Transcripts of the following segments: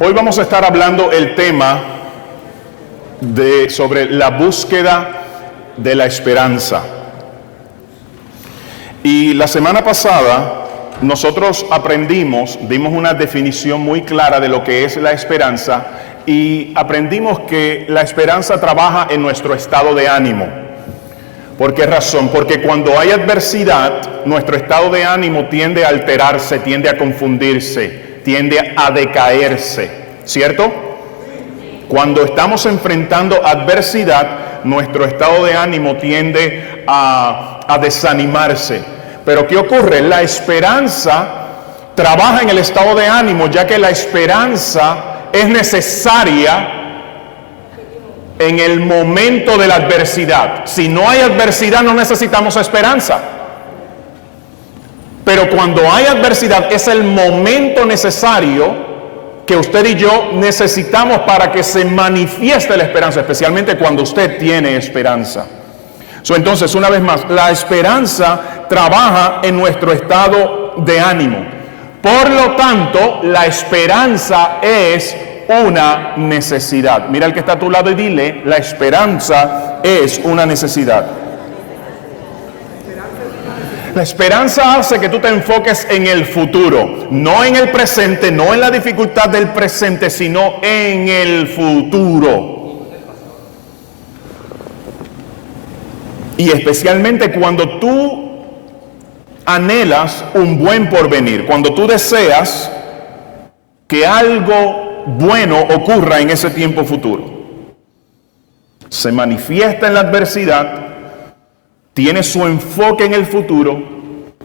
Hoy vamos a estar hablando el tema sobre la búsqueda de la esperanza. Y la semana pasada nosotros dimos una definición muy clara de lo que es la esperanza y aprendimos que la esperanza trabaja en nuestro estado de ánimo. ¿Por qué razón? Porque cuando hay adversidad, nuestro estado de ánimo tiende a alterarse, tiende a confundirse, tiende a decaerse, ¿cierto? Cuando estamos enfrentando adversidad, nuestro estado de ánimo tiende a desanimarse. Pero ¿qué ocurre? La esperanza trabaja en el estado de ánimo, ya que la esperanza es necesaria en el momento de la adversidad. Si no hay adversidad, no necesitamos esperanza. Pero cuando hay adversidad, es el momento necesario que usted y yo necesitamos para que se manifieste la esperanza, especialmente cuando usted tiene esperanza. Entonces, una vez más, la esperanza trabaja en nuestro estado de ánimo. Por lo tanto, la esperanza es una necesidad. Mira al que está a tu lado y dile: la esperanza es una necesidad. La esperanza hace que tú te enfoques en el futuro, no en el presente, no en la dificultad del presente, sino en el futuro. Y especialmente cuando tú anhelas un buen porvenir, cuando tú deseas que algo bueno ocurra en ese tiempo futuro. Se manifiesta en la adversidad, tiene su enfoque en el futuro,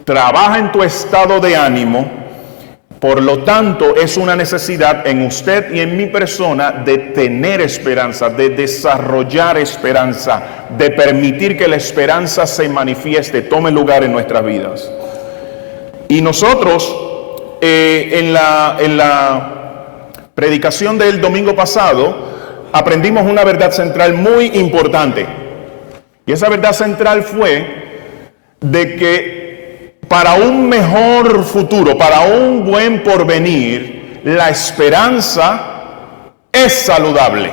trabaja en tu estado de ánimo. Por lo tanto, es una necesidad en usted y en mi persona de tener esperanza, de desarrollar esperanza, de permitir que la esperanza se manifieste, tome lugar en nuestras vidas. Y nosotros, en la predicación del domingo pasado, aprendimos una verdad central muy importante. Y esa verdad central fue de que para un mejor futuro, para un buen porvenir, la esperanza es saludable.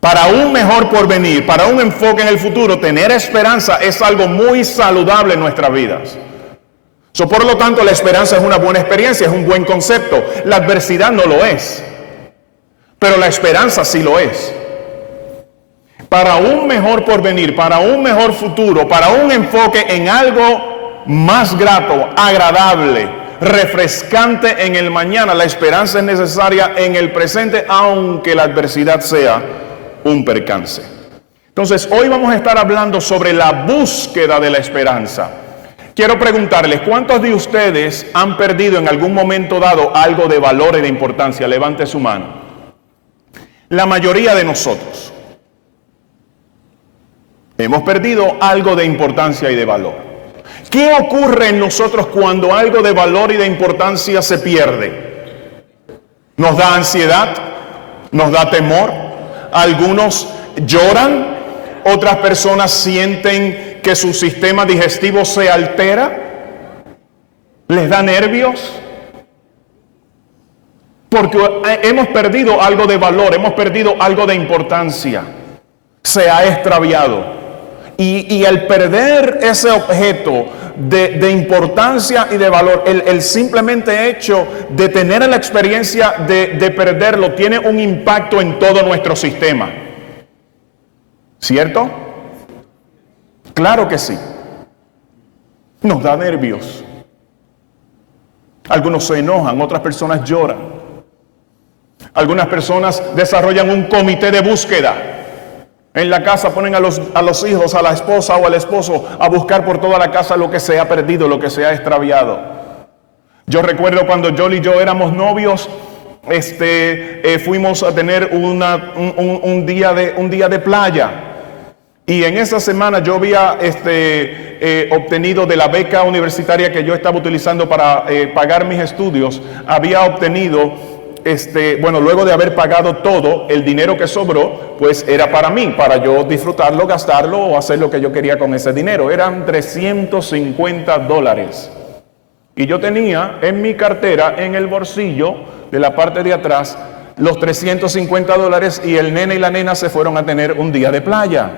Para un mejor porvenir, para un enfoque en el futuro, tener esperanza es algo muy saludable en nuestras vidas. Por lo tanto, la esperanza es una buena experiencia, es un buen concepto. La adversidad no lo es, pero la esperanza sí lo es. Para un mejor porvenir, para un mejor futuro, para un enfoque en algo más grato, agradable, refrescante en el mañana, la esperanza es necesaria en el presente, aunque la adversidad sea un percance. Entonces, hoy vamos a estar hablando sobre la búsqueda de la esperanza. Quiero preguntarles, ¿cuántos de ustedes han perdido en algún momento dado algo de valor y de importancia? Levante su mano. La mayoría de nosotros hemos perdido algo de importancia y de valor. ¿Qué ocurre en nosotros cuando algo de valor y de importancia se pierde? Nos da ansiedad, nos da temor. Algunos lloran, otras personas sienten que su sistema digestivo se altera, les da nervios, porque hemos perdido algo de valor, hemos perdido algo de importancia, se ha extraviado. Y al perder ese objeto de importancia y de valor, el simplemente hecho de tener la experiencia de perderlo tiene un impacto en todo nuestro sistema. ¿Cierto? Claro que sí. Nos da nervios. Algunos se enojan, otras personas lloran. Algunas personas desarrollan un comité de búsqueda. En la casa ponen a los hijos, a la esposa o al esposo a buscar por toda la casa lo que se ha perdido, lo que se ha extraviado. Yo recuerdo cuando Jolie y yo éramos novios, fuimos a tener un día de playa. Y en esa semana yo había obtenido de la beca universitaria que yo estaba utilizando para pagar mis estudios, había obtenido luego de haber pagado todo, el dinero que sobró, pues era para mí, para yo disfrutarlo, gastarlo o hacer lo que yo quería con ese dinero. Eran $350. Y yo tenía en mi cartera, en el bolsillo de la parte de atrás, los $350 y el nene y la nena se fueron a tener un día de playa.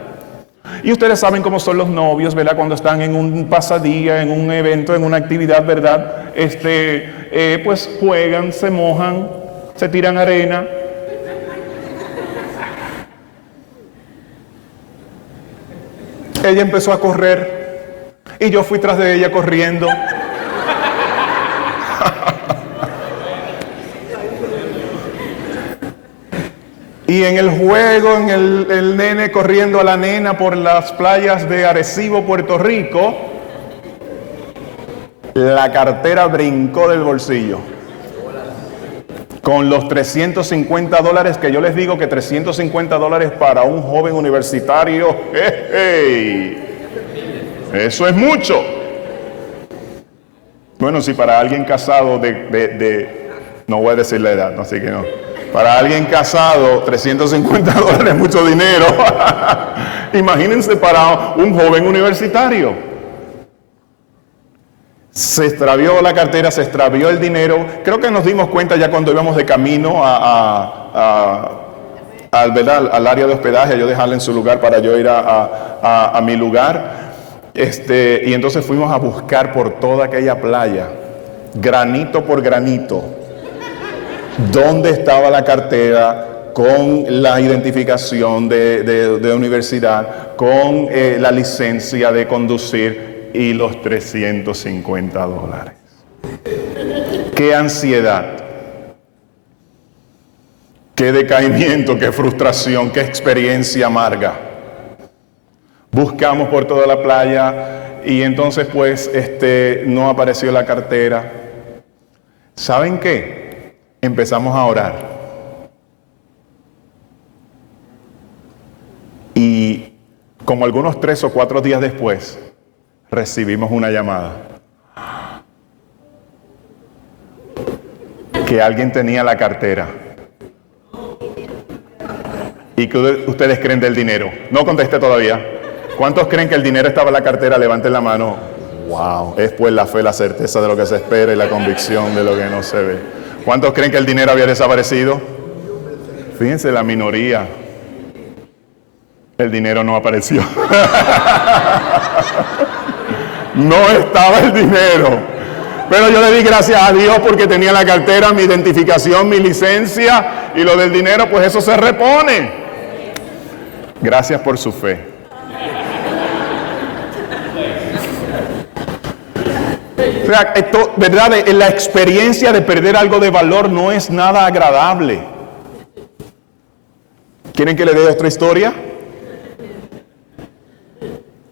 Y ustedes saben cómo son los novios, ¿verdad? Cuando están en un pasadía, en un evento, en una actividad, ¿verdad? Pues juegan, se mojan, se tiran arena. Ella empezó a correr y yo fui tras de ella corriendo. Y en el juego, en el nene corriendo a la nena por las playas de Arecibo, Puerto Rico, la cartera brincó del bolsillo. Con los $350, que yo les digo que $350 para un joven universitario, eso es mucho. Bueno, si para alguien casado no voy a decir la edad, así que no. Para alguien casado, $350 es mucho dinero. Imagínense para un joven universitario. Se extravió la cartera, se extravió el dinero. Creo que nos dimos cuenta ya cuando íbamos de camino al área de hospedaje, yo dejarle en su lugar para yo ir a mi lugar. Y entonces fuimos a buscar por toda aquella playa, granito por granito, dónde estaba la cartera con la identificación de universidad, con la licencia de conducir y los $350. ¡Qué ansiedad! ¡Qué decaimiento! ¡Qué frustración! ¡Qué experiencia amarga! Buscamos por toda la playa y entonces pues no apareció la cartera. ¿Saben qué? Empezamos a orar. Y como algunos 3 o 4 días después, recibimos una llamada. Que alguien tenía la cartera. ¿Y qué ustedes creen del dinero? No contesté todavía. ¿Cuántos creen que el dinero estaba en la cartera? Levanten la mano. Wow, es pues la fe, la certeza de lo que se espera y la convicción de lo que no se ve. ¿Cuántos creen que el dinero había desaparecido? Fíjense, la minoría. El dinero no apareció. No estaba el dinero. Pero yo le di gracias a Dios porque tenía la cartera, mi identificación, mi licencia, y lo del dinero, pues eso se repone. Gracias por su fe. O sea, esto, ¿verdad? La experiencia de perder algo de valor no es nada agradable. ¿Quieren que le dé otra historia?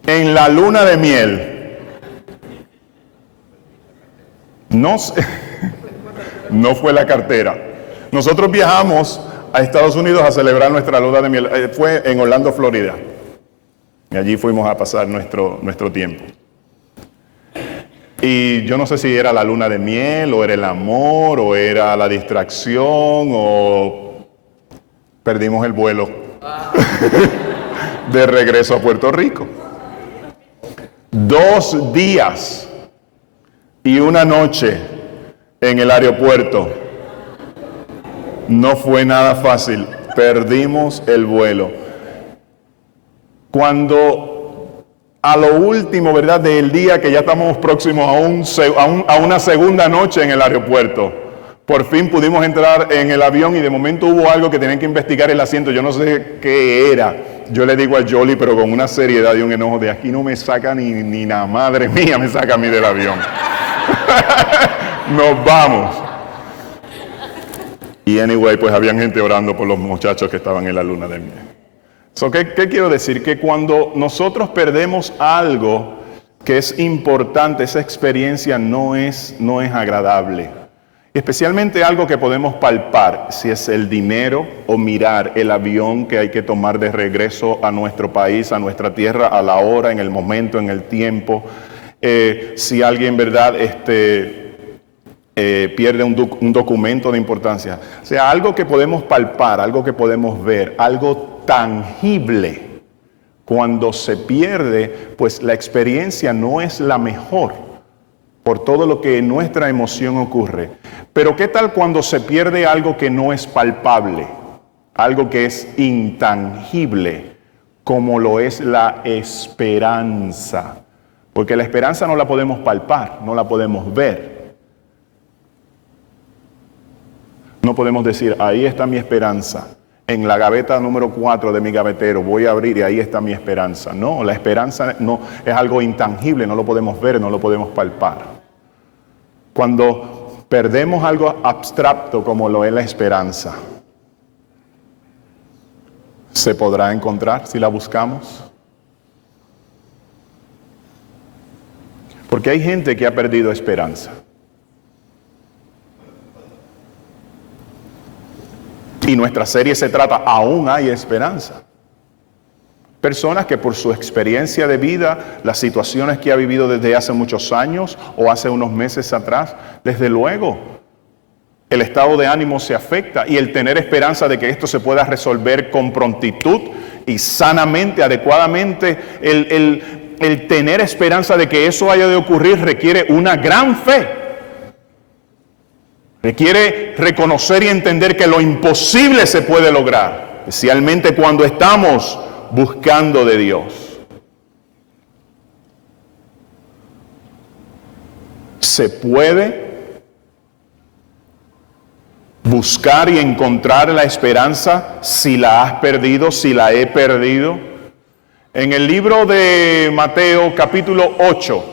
En la luna de miel. No fue la cartera. Nosotros viajamos a Estados Unidos a celebrar nuestra luna de miel. Fue en Orlando, Florida. Y allí fuimos a pasar nuestro tiempo. Y yo no sé si era la luna de miel, o era el amor, o era la distracción, o perdimos el vuelo de regreso a Puerto Rico. 2 días y 1 noche en el aeropuerto. No fue nada fácil. Perdimos el vuelo. Cuando a lo último, ¿verdad?, del día que ya estamos próximos a una segunda noche en el aeropuerto, por fin pudimos entrar en el avión y de momento hubo algo que tenían que investigar el asiento. Yo no sé qué era. Yo le digo a Jolie, pero con una seriedad y un enojo, de aquí no me saca ni la madre mía me saca a mí del avión. Nos vamos. Y anyway, pues habían gente orando por los muchachos que estaban en la luna de miel. ¿Qué quiero decir? Que cuando nosotros perdemos algo que es importante, esa experiencia no es agradable. Especialmente algo que podemos palpar, si es el dinero o mirar el avión que hay que tomar de regreso a nuestro país, a nuestra tierra, a la hora, en el momento, en el tiempo. Si alguien, ¿verdad?, pierde un documento de importancia. O sea, algo que podemos palpar, algo que podemos ver, algo tangible. Cuando se pierde, pues la experiencia no es la mejor. por todo lo que en nuestra emoción ocurre. Pero ¿qué tal cuando se pierde algo que no es palpable? Algo que es intangible, como lo es la esperanza. Porque la esperanza no la podemos palpar, no la podemos ver. No podemos decir, ahí está mi esperanza. En la gaveta número 4 de mi gavetero voy a abrir y ahí está mi esperanza. No, la esperanza no es algo intangible, no lo podemos ver, no lo podemos palpar. Cuando perdemos algo abstracto como lo es la esperanza, ¿se podrá encontrar si la buscamos? Porque hay gente que ha perdido esperanza. Y nuestra serie se trata, aún hay esperanza. Personas que por su experiencia de vida, las situaciones que ha vivido desde hace muchos años o hace unos meses atrás, desde luego, el estado de ánimo se afecta y el tener esperanza de que esto se pueda resolver con prontitud y sanamente, adecuadamente, el tener esperanza de que eso haya de ocurrir requiere una gran fe. Requiere reconocer y entender que lo imposible se puede lograr, especialmente cuando estamos buscando de Dios. Se puede buscar y encontrar la esperanza si la has perdido, si la he perdido. En el libro de Mateo capítulo 8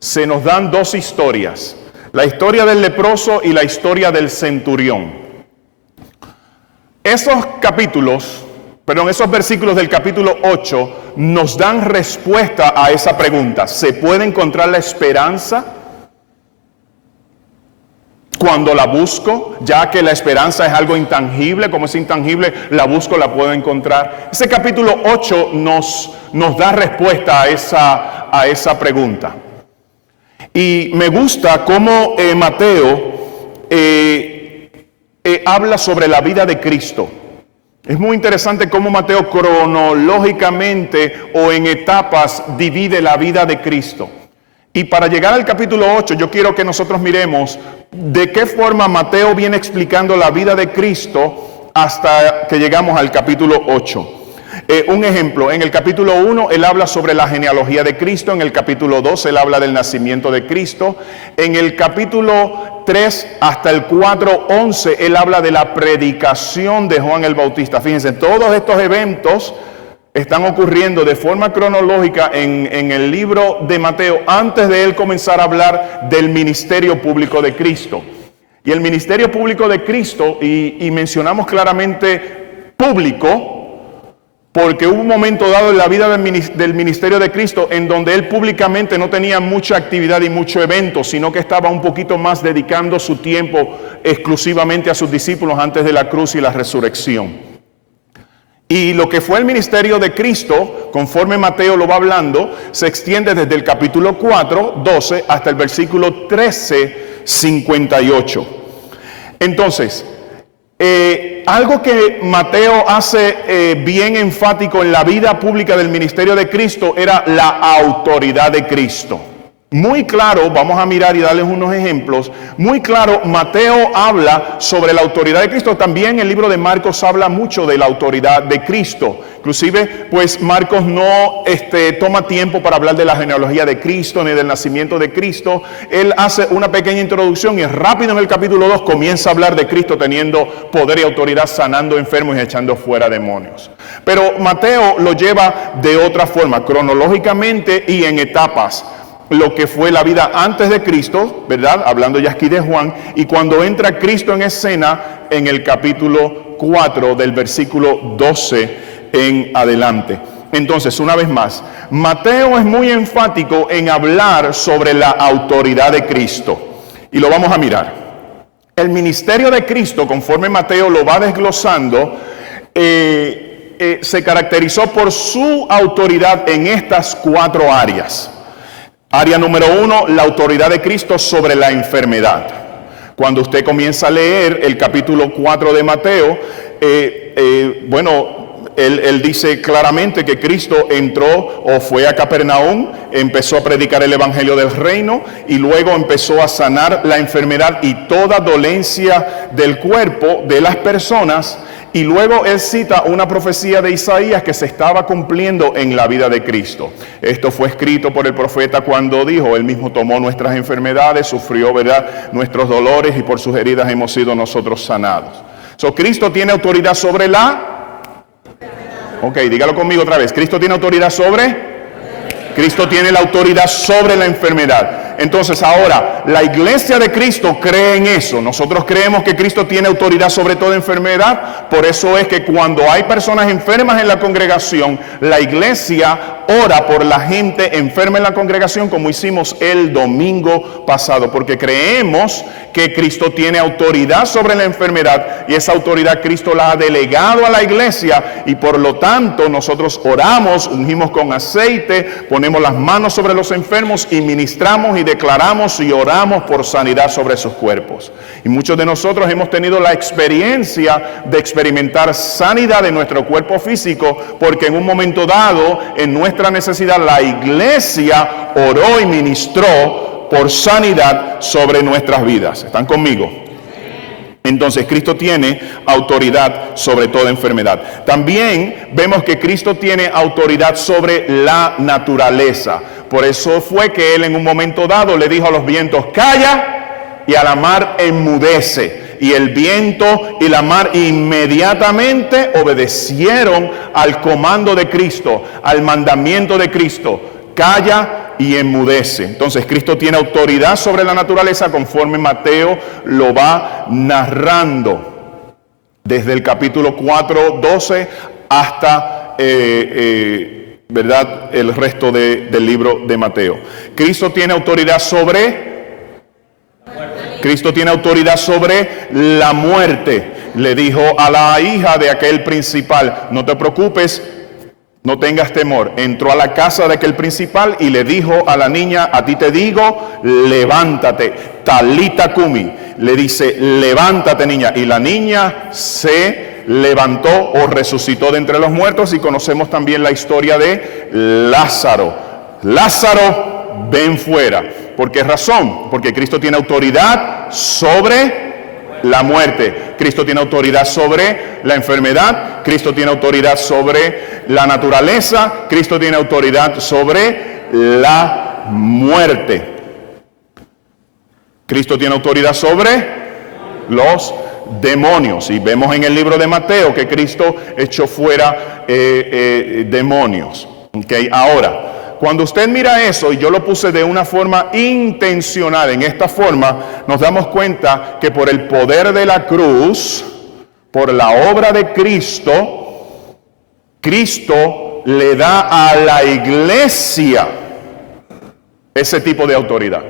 se nos dan dos historias. La historia del leproso y la historia del centurión. Esos versículos del capítulo 8 nos dan respuesta a esa pregunta. ¿Se puede encontrar la esperanza cuando la busco? Ya que la esperanza es algo intangible, como es intangible, la busco, la puedo encontrar. Ese capítulo 8 nos da respuesta a esa pregunta. Y me gusta cómo Mateo habla sobre la vida de Cristo. Es muy interesante cómo Mateo cronológicamente o en etapas divide la vida de Cristo. Y para llegar al capítulo 8, yo quiero que nosotros miremos de qué forma Mateo viene explicando la vida de Cristo hasta que llegamos al capítulo 8. Un ejemplo, en el capítulo 1 él habla sobre la genealogía de Cristo, en el capítulo 2 él habla del nacimiento de Cristo, en el capítulo 3 hasta el 4:11 él habla de la predicación de Juan el Bautista. Fíjense, todos estos eventos están ocurriendo de forma cronológica en el libro de Mateo antes de él comenzar a hablar del ministerio público de Cristo. Y el ministerio público de Cristo, y mencionamos claramente público, porque hubo un momento dado en la vida del ministerio de Cristo en donde él públicamente no tenía mucha actividad y mucho evento, sino que estaba un poquito más dedicando su tiempo exclusivamente a sus discípulos antes de la cruz y la resurrección. Y lo que fue el ministerio de Cristo, conforme Mateo lo va hablando, se extiende desde el capítulo 4, 12, hasta el versículo 13, 58. Entonces, algo que Mateo hace bien enfático en la vida pública del ministerio de Cristo era la autoridad de Cristo. Muy claro, vamos a mirar y darles unos ejemplos. Muy claro, Mateo habla sobre la autoridad de Cristo. También el libro de Marcos habla mucho de la autoridad de Cristo. Inclusive, pues Marcos no toma tiempo para hablar de la genealogía de Cristo ni del nacimiento de Cristo. Él hace una pequeña introducción y rápido en el capítulo 2 comienza a hablar de Cristo teniendo poder y autoridad, sanando enfermos y echando fuera demonios. Pero Mateo lo lleva de otra forma, cronológicamente y en etapas. Lo que fue la vida antes de Cristo, ¿verdad? Hablando ya aquí de Juan, y cuando entra Cristo en escena en el capítulo 4 del versículo 12 en adelante. Entonces, una vez más, Mateo es muy enfático en hablar sobre la autoridad de Cristo. Y lo vamos a mirar. El ministerio de Cristo, conforme Mateo lo va desglosando, se caracterizó por su autoridad en estas 4 áreas. Área número 1, la autoridad de Cristo sobre la enfermedad. Cuando usted comienza a leer el capítulo 4 de Mateo, él dice claramente que Cristo entró o fue a Capernaum, empezó a predicar el evangelio del reino y luego empezó a sanar la enfermedad y toda dolencia del cuerpo de las personas. Y luego él cita una profecía de Isaías que se estaba cumpliendo en la vida de Cristo. Esto fue escrito por el profeta cuando dijo: Él mismo tomó nuestras enfermedades, sufrió, ¿verdad?, nuestros dolores, y por sus heridas hemos sido nosotros sanados. Cristo tiene autoridad sobre Ok, dígalo conmigo otra vez. Cristo tiene autoridad sobre... Cristo tiene la autoridad sobre la enfermedad. Entonces ahora, la iglesia de Cristo cree en eso. Nosotros creemos que Cristo tiene autoridad sobre toda enfermedad. Por eso es que cuando hay personas enfermas en la congregación, la iglesia ora por la gente enferma en la congregación, como hicimos el domingo pasado, porque creemos que Cristo tiene autoridad sobre la enfermedad y esa autoridad Cristo la ha delegado a la iglesia, y por lo tanto nosotros oramos, ungimos con aceite, ponemos las manos sobre los enfermos y ministramos y declaramos y oramos por sanidad sobre sus cuerpos. Y muchos de nosotros hemos tenido la experiencia de experimentar sanidad en nuestro cuerpo físico, porque en un momento dado, en nuestra necesidad, la iglesia oró y ministró por sanidad sobre nuestras vidas. ¿Están conmigo? Entonces Cristo tiene autoridad sobre toda enfermedad. También vemos que Cristo tiene autoridad sobre la naturaleza. Por eso fue que Él en un momento dado le dijo a los vientos: calla, y a la mar enmudece. Y el viento y la mar inmediatamente obedecieron al comando de Cristo, al mandamiento de Cristo: calla y enmudece. Entonces Cristo tiene autoridad sobre la naturaleza, conforme Mateo lo va narrando desde el capítulo 4:12 hasta ¿verdad?, el resto del libro de Mateo. Cristo tiene autoridad sobre la muerte. Le dijo a la hija de aquel principal: no te preocupes, no tengas temor. Entró a la casa de aquel principal y le dijo a la niña: a ti te digo, levántate. Talita cumi. Le dice: levántate, niña. Y la niña se levantó o resucitó de entre los muertos. Y conocemos también la historia de Lázaro. Lázaro, ven fuera. ¿Por qué razón? Porque Cristo tiene autoridad sobre la muerte. Cristo tiene autoridad sobre la enfermedad. Cristo tiene autoridad sobre la naturaleza. Cristo tiene autoridad sobre la muerte. Cristo tiene autoridad sobre los demonios. Y vemos en el libro de Mateo que Cristo echó fuera demonios. Okay. Ahora, cuando usted mira eso, y yo lo puse de una forma intencional, en esta forma, nos damos cuenta que por el poder de la cruz, por la obra de Cristo, Cristo le da a la iglesia ese tipo de autoridad.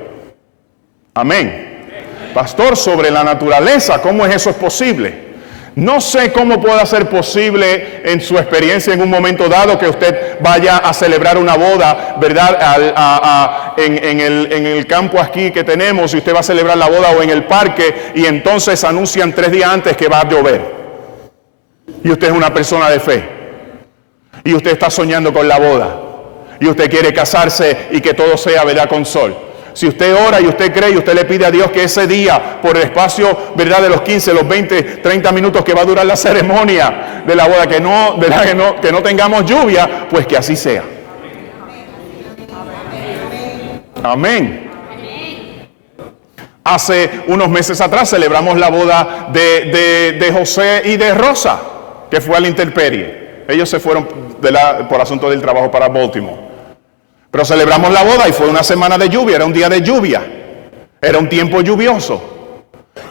Amén. Pastor, sobre la naturaleza, ¿cómo es eso posible? No sé cómo pueda ser posible en su experiencia en un momento dado que usted vaya a celebrar una boda, ¿verdad? En el campo aquí que tenemos, y usted va a celebrar la boda, o en el parque, y entonces anuncian 3 días antes que va a llover. Y usted es una persona de fe. Y usted está soñando con la boda. Y usted quiere casarse y que todo sea, ¿verdad?, con sol. Si usted ora y usted cree y usted le pide a Dios que ese día, por el espacio, ¿verdad?, de los 15, los 20, 30 minutos que va a durar la ceremonia de la boda, que no, ¿verdad?, que no tengamos lluvia, pues que así sea. Amén. Hace unos meses atrás celebramos la boda de José y de Rosa, que fue a la intemperie. Ellos se fueron por asunto del trabajo para Baltimore. Pero celebramos la boda y fue una semana de lluvia, era un día de lluvia, era un tiempo lluvioso.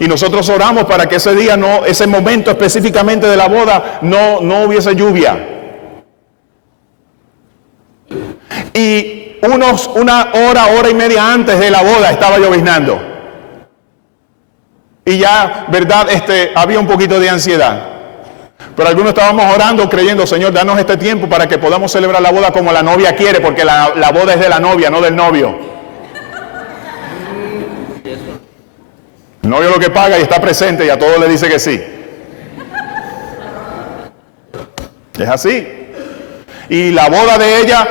Y nosotros oramos para que ese día, ese momento específicamente de la boda, no hubiese lluvia. Y una hora y media antes de la boda estaba lloviznando. Y ya, ¿verdad?, había un poquito de ansiedad. Pero algunos estábamos orando, creyendo: Señor, danos este tiempo para que podamos celebrar la boda como la novia quiere, porque la boda es de la novia, no del novio. El novio lo que paga y está presente, y a todos le dice que sí. Es así. Y la boda de ella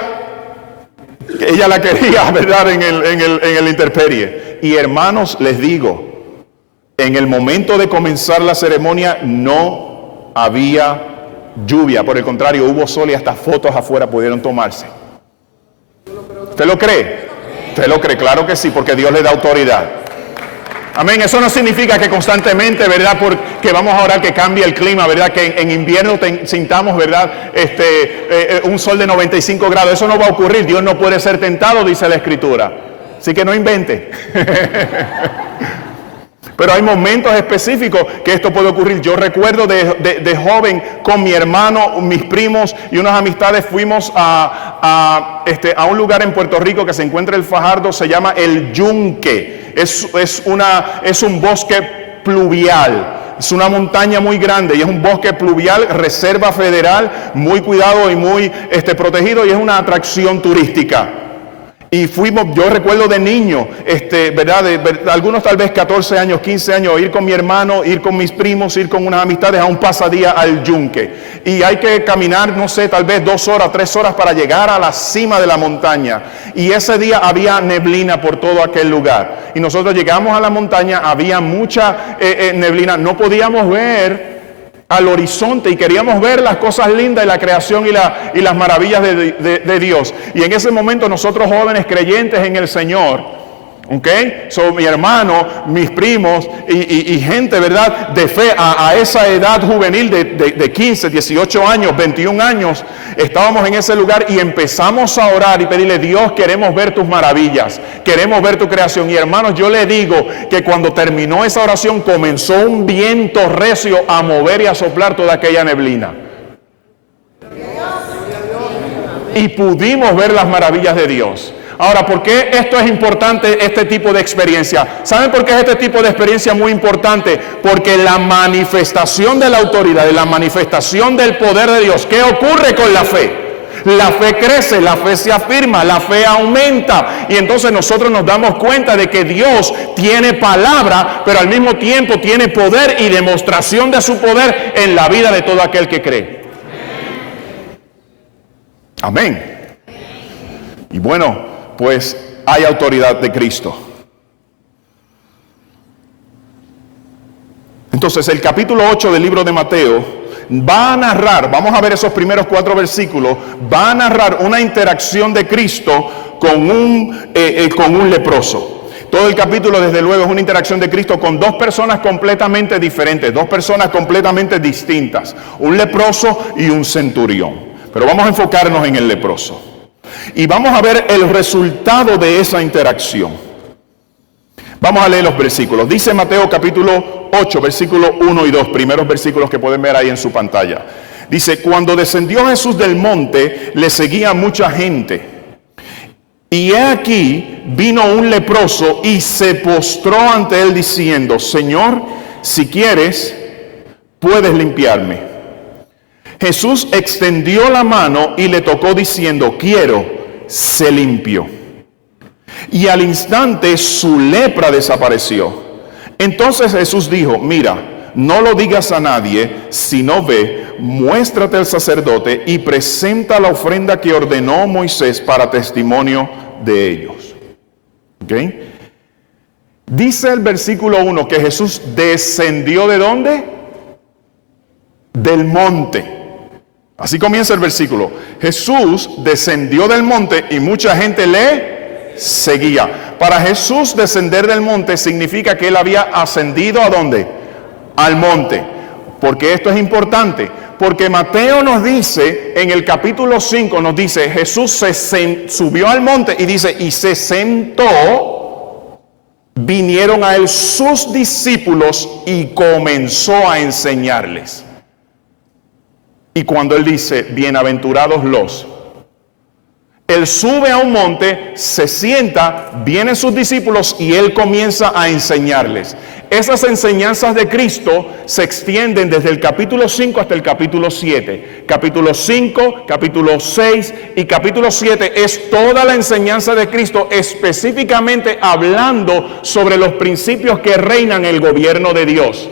la quería, ¿verdad? En el intemperie. Y hermanos, les digo, en el momento de comenzar la ceremonia no había lluvia. Por el contrario, hubo sol y hasta fotos afuera pudieron tomarse. ¿Usted lo cree? ¿Usted lo cree? Claro que sí, porque Dios le da autoridad. Amén. Eso no significa que constantemente, ¿verdad? Porque vamos a orar que cambie el clima, ¿verdad? Que en invierno sintamos, ¿verdad? Un sol de 95 grados. Eso no va a ocurrir. Dios no puede ser tentado, dice la Escritura. Así que no invente. Pero hay momentos específicos que esto puede ocurrir. Yo recuerdo de joven con mi hermano, mis primos y unas amistades fuimos a un lugar en Puerto Rico que se encuentra en el Fajardo, se llama El Yunque. Es un bosque pluvial. Es una montaña muy grande y es un bosque pluvial, reserva federal, muy cuidado y muy protegido, y es una atracción turística. Y fuimos, yo recuerdo de niño, ¿verdad? Algunos tal vez 14 años, 15 años, ir con mi hermano, ir con mis primos, ir con unas amistades a un pasadía al Yunque. Y hay que caminar, no sé, tal vez 2 horas, 3 horas para llegar a la cima de la montaña. Y ese día había neblina por todo aquel lugar. Y nosotros llegamos a la montaña, había mucha neblina, no podíamos ver al horizonte y queríamos ver las cosas lindas y la creación y las maravillas de Dios. Y en ese momento nosotros jóvenes creyentes en el Señor, ¿ok? Mi hermano, mis primos y gente, ¿verdad? De fe a esa edad juvenil de 15, 18 años, 21 años, estábamos en ese lugar y empezamos a orar y pedirle: Dios, queremos ver tus maravillas, queremos ver tu creación. Y hermanos, yo le digo que cuando terminó esa oración comenzó un viento recio a mover y a soplar toda aquella neblina. Y pudimos ver las maravillas de Dios. Ahora, ¿por qué esto es importante, este tipo de experiencia? ¿Saben por qué es este tipo de experiencia muy importante? Porque la manifestación de la autoridad, la manifestación del poder de Dios, ¿qué ocurre con la fe? La fe crece, la fe se afirma, la fe aumenta. Y entonces nosotros nos damos cuenta de que Dios tiene palabra, pero al mismo tiempo tiene poder y demostración de su poder en la vida de todo aquel que cree. Amén. Y bueno, pues hay autoridad de Cristo. Entonces el capítulo 8 del libro de Mateo va a narrar, vamos a ver esos primeros 4 versículos, va a narrar una interacción de Cristo con un leproso. Todo el capítulo, desde luego, es una interacción de Cristo con 2 personas completamente diferentes, 2 personas completamente distintas, un leproso y un centurión. Pero vamos a enfocarnos en el leproso. Y vamos a ver el resultado de esa interacción. Vamos a leer los versículos. Dice Mateo capítulo 8, versículos 1 y 2, primeros versículos que pueden ver ahí en su pantalla. Dice: cuando descendió Jesús del monte, le seguía mucha gente. Y he aquí, vino un leproso y se postró ante él diciendo: Señor, si quieres, puedes limpiarme. Jesús extendió la mano y le tocó diciendo: quiero. Se limpió. Y al instante su lepra desapareció. Entonces Jesús dijo: mira, no lo digas a nadie, sino ve, muéstrate al sacerdote y presenta la ofrenda que ordenó Moisés para testimonio de ellos. ¿Ok? Dice el versículo 1 que Jesús descendió ¿de dónde? Del monte. Así comienza el versículo. Jesús descendió del monte y mucha gente le seguía. Para Jesús descender del monte significa que él había ascendido ¿a dónde? Al monte. Porque esto es importante. Porque Mateo nos dice, en el capítulo 5 nos dice, Jesús subió al monte y dice, y se sentó, vinieron a él sus discípulos y comenzó a enseñarles. Y cuando él dice, bienaventurados los, él sube a un monte, se sienta, vienen sus discípulos y él comienza a enseñarles. Esas enseñanzas de Cristo se extienden desde el capítulo 5 hasta el capítulo 7. Capítulo 5, capítulo 6 y capítulo 7 es toda la enseñanza de Cristo, específicamente hablando sobre los principios que reinan el gobierno de Dios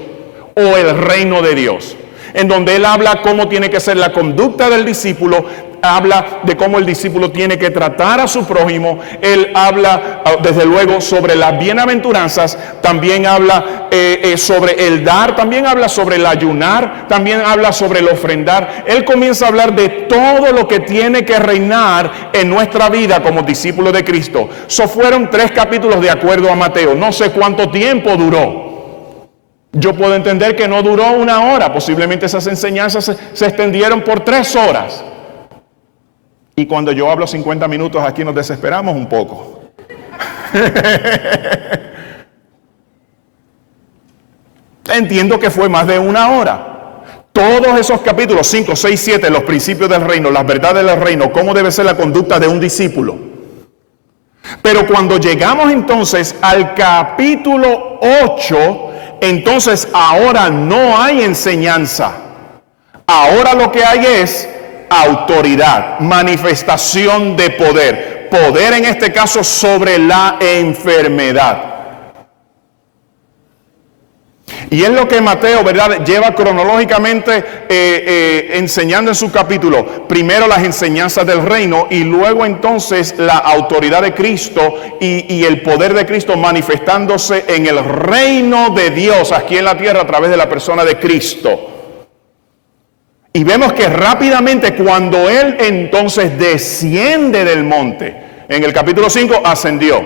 o el reino de Dios. en donde él habla cómo tiene que ser la conducta del discípulo, habla de cómo el discípulo tiene que tratar a su prójimo, él habla desde luego sobre las bienaventuranzas, también habla sobre el dar, también habla sobre el ayunar, también habla sobre el ofrendar. Él comienza a hablar de todo lo que tiene que reinar en nuestra vida como discípulos de Cristo. Fueron 3 capítulos de acuerdo a Mateo, no sé cuánto tiempo duró. Yo puedo entender que no duró 1 hora, posiblemente esas enseñanzas se extendieron por 3 horas. Y cuando yo hablo 50 minutos aquí nos desesperamos un poco. Entiendo que fue más de 1 hora. Todos esos capítulos, 5, 6, 7, los principios del reino, las verdades del reino, cómo debe ser la conducta de un discípulo. Pero cuando llegamos entonces al capítulo 8, entonces ahora no hay enseñanza. Ahora lo que hay es autoridad, manifestación de poder. Poder en este caso sobre la enfermedad. Y es lo que Mateo, ¿verdad?, lleva cronológicamente enseñando en su capítulo. Primero las enseñanzas del reino y luego entonces la autoridad de Cristo y el poder de Cristo manifestándose en el reino de Dios aquí en la tierra a través de la persona de Cristo. Y vemos que rápidamente cuando Él entonces desciende del monte, en el capítulo 5 ascendió,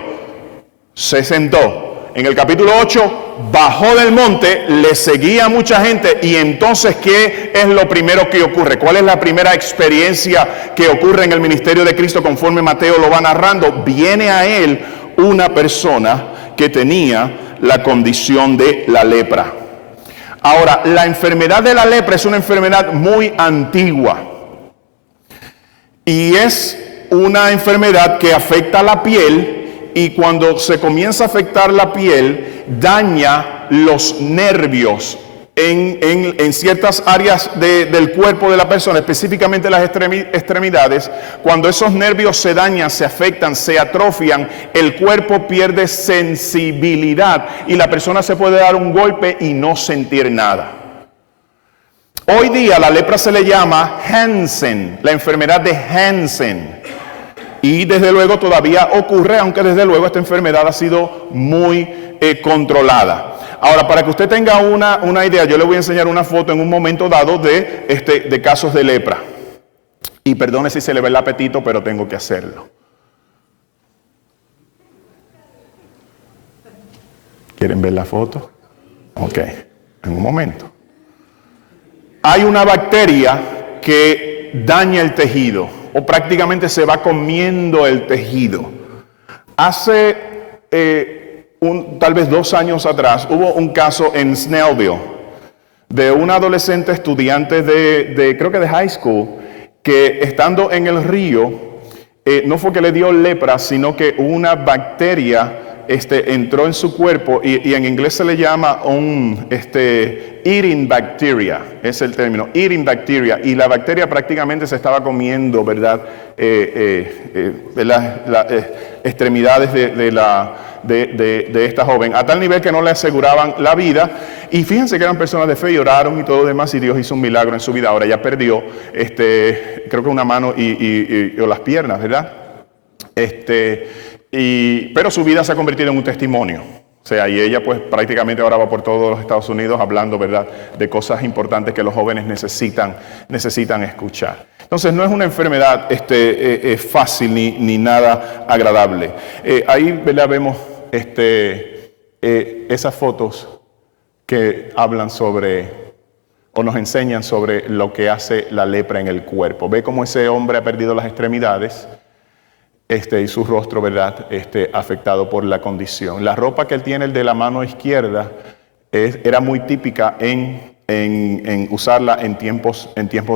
se sentó. En el capítulo 8 bajó del monte, le seguía mucha gente y entonces ¿qué es lo primero que ocurre? ¿Cuál es la primera experiencia que ocurre en el ministerio de Cristo conforme Mateo lo va narrando? Viene a Él una persona que tenía la condición de la lepra. Ahora, la enfermedad de la lepra es una enfermedad muy antigua y es una enfermedad que afecta la piel. Y cuando se comienza a afectar la piel, daña los nervios en ciertas áreas del cuerpo de la persona, específicamente las extremidades. Cuando esos nervios se dañan, se afectan, se atrofian, el cuerpo pierde sensibilidad y la persona se puede dar un golpe y no sentir nada. Hoy día la lepra se le llama Hansen, la enfermedad de Hansen. Y desde luego todavía ocurre, aunque desde luego esta enfermedad ha sido muy controlada. Ahora, para que usted tenga una idea, yo le voy a enseñar una foto en un momento dado de casos de lepra. Y perdone si se le ve el apetito, pero tengo que hacerlo. ¿Quieren ver la foto? Ok, en un momento. Hay una bacteria que daña el tejido, o prácticamente se va comiendo el tejido. Hace tal vez 2 años atrás hubo un caso en Snellville de un adolescente estudiante creo que de high school, que estando en el río, no fue que le dio lepra, sino que una bacteria entró en su cuerpo y en inglés se le llama eating bacteria, es el término, eating bacteria, y la bacteria prácticamente se estaba comiendo, ¿verdad? Las extremidades de esta joven, a tal nivel que no le aseguraban la vida. Y fíjense que eran personas de fe y oraron y todo lo demás, y Dios hizo un milagro en su vida. Ahora ya perdió, creo que una mano o las piernas, ¿verdad? Pero su vida se ha convertido en un testimonio. O sea, y ella pues prácticamente ahora va por todos los Estados Unidos hablando, ¿verdad?, de cosas importantes que los jóvenes necesitan escuchar. Entonces no es una enfermedad fácil ni nada agradable. Ahí, ¿verdad?, vemos esas fotos que hablan sobre o nos enseñan sobre lo que hace la lepra en el cuerpo. Ve cómo ese hombre ha perdido las extremidades. Y su rostro, ¿verdad?, afectado por la condición. La ropa que él tiene, el de la mano izquierda, era muy típica en usarla en tiempos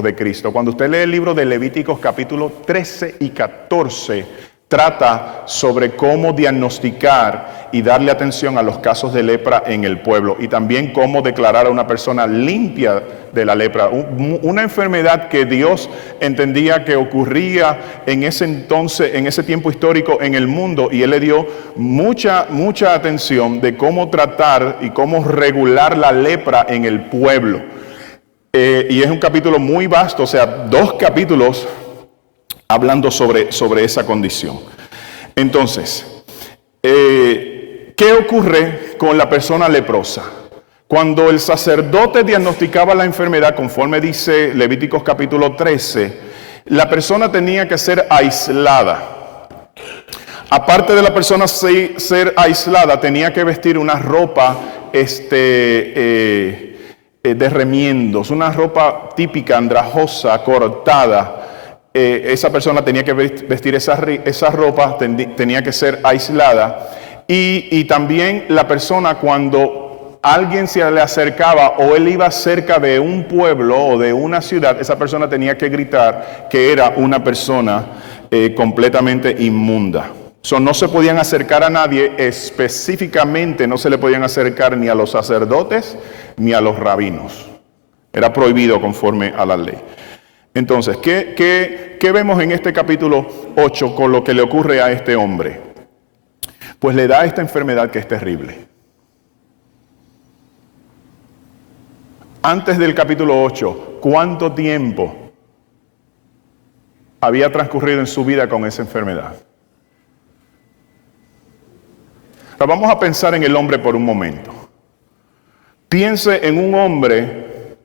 de Cristo. Cuando usted lee el libro de Levíticos capítulo 13 y 14, trata sobre cómo diagnosticar y darle atención a los casos de lepra en el pueblo y también cómo declarar a una persona limpia de la lepra, una enfermedad que Dios entendía que ocurría en ese entonces, en ese tiempo histórico en el mundo, y Él le dio mucha atención de cómo tratar y cómo regular la lepra en el pueblo. Y es un capítulo muy vasto, o sea, 2 capítulos hablando sobre esa condición. Entonces, ¿qué ocurre con la persona leprosa? Cuando el sacerdote diagnosticaba la enfermedad, conforme dice Levíticos capítulo 13, la persona tenía que ser aislada. Aparte de la persona ser aislada, tenía que vestir una ropa de remiendos, una ropa típica, andrajosa, cortada. Esa persona tenía que vestir esa ropa, tenía que ser aislada. Y también la persona, cuando alguien se le acercaba o él iba cerca de un pueblo o de una ciudad, esa persona tenía que gritar que era una persona completamente inmunda. No se podían acercar a nadie, específicamente no se le podían acercar ni a los sacerdotes ni a los rabinos. Era prohibido conforme a la ley. Entonces, ¿qué vemos en este capítulo 8 con lo que le ocurre a este hombre? Pues le da esta enfermedad que es terrible. Antes del capítulo 8, ¿cuánto tiempo había transcurrido en su vida con esa enfermedad? Ahora vamos a pensar en el hombre por un momento. Piense en un hombre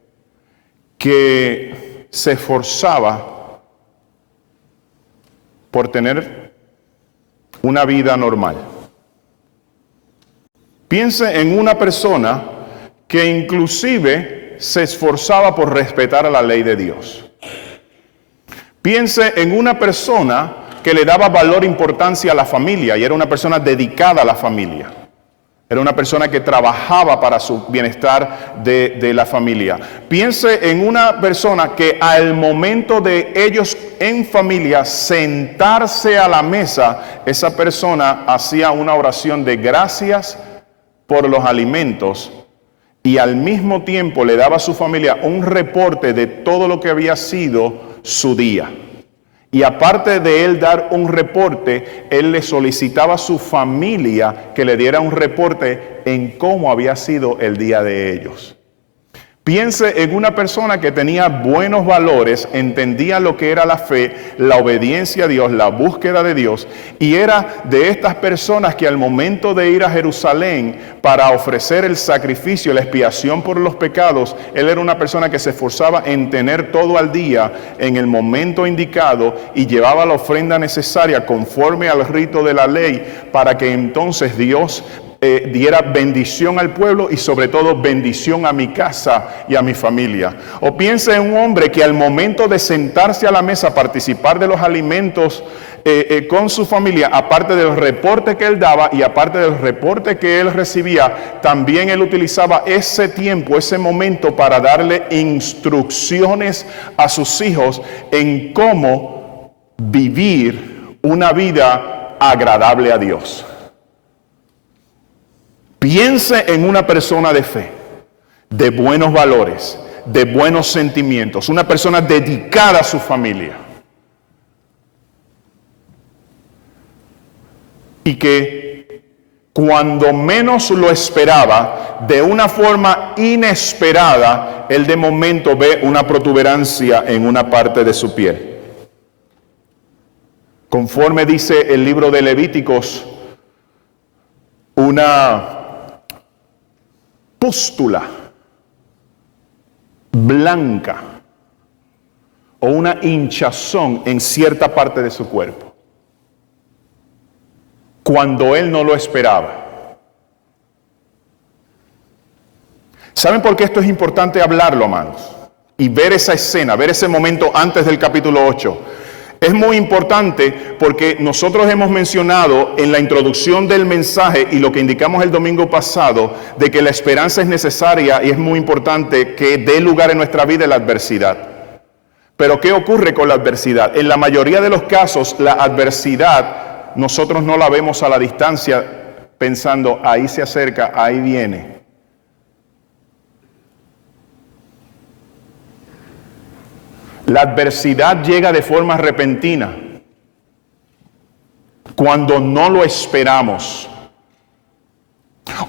que se esforzaba por tener una vida normal. Piense en una persona que inclusive se esforzaba por respetar a la ley de Dios. Piense en una persona que le daba valor e importancia a la familia y era una persona dedicada a la familia. Era una persona que trabajaba para su bienestar de la familia. Piense en una persona que al momento de ellos en familia sentarse a la mesa, esa persona hacía una oración de gracias por los alimentos y al mismo tiempo le daba a su familia un reporte de todo lo que había sido su día. Y aparte de él dar un reporte, él le solicitaba a su familia que le diera un reporte en cómo había sido el día de ellos. Piense en una persona que tenía buenos valores, entendía lo que era la fe, la obediencia a Dios, la búsqueda de Dios, y era de estas personas que al momento de ir a Jerusalén para ofrecer el sacrificio, la expiación por los pecados, él era una persona que se esforzaba en tener todo al día en el momento indicado y llevaba la ofrenda necesaria conforme al rito de la ley para que entonces Dios diera bendición al pueblo y sobre todo bendición a mi casa y a mi familia. O piense en un hombre que al momento de sentarse a la mesa, participar de los alimentos con su familia, aparte del reporte que él daba y aparte del reporte que él recibía, también él utilizaba ese tiempo, ese momento para darle instrucciones a sus hijos en cómo vivir una vida agradable a Dios. Piense en una persona de fe, de buenos valores, de buenos sentimientos, una persona dedicada a su familia. Y que cuando menos lo esperaba, de una forma inesperada, él de momento ve una protuberancia en una parte de su piel. Conforme dice el libro de Levíticos, una pústula blanca o una hinchazón en cierta parte de su cuerpo, cuando él no lo esperaba. ¿Saben por qué esto es importante hablarlo, amados? Y ver esa escena, ver ese momento antes del capítulo 8. Es muy importante porque nosotros hemos mencionado en la introducción del mensaje y lo que indicamos el domingo pasado, de que la esperanza es necesaria y es muy importante que dé lugar en nuestra vida la adversidad. Pero ¿qué ocurre con la adversidad? En la mayoría de los casos, la adversidad nosotros no la vemos a la distancia pensando, ahí se acerca, ahí viene. La adversidad llega de forma repentina, cuando no lo esperamos.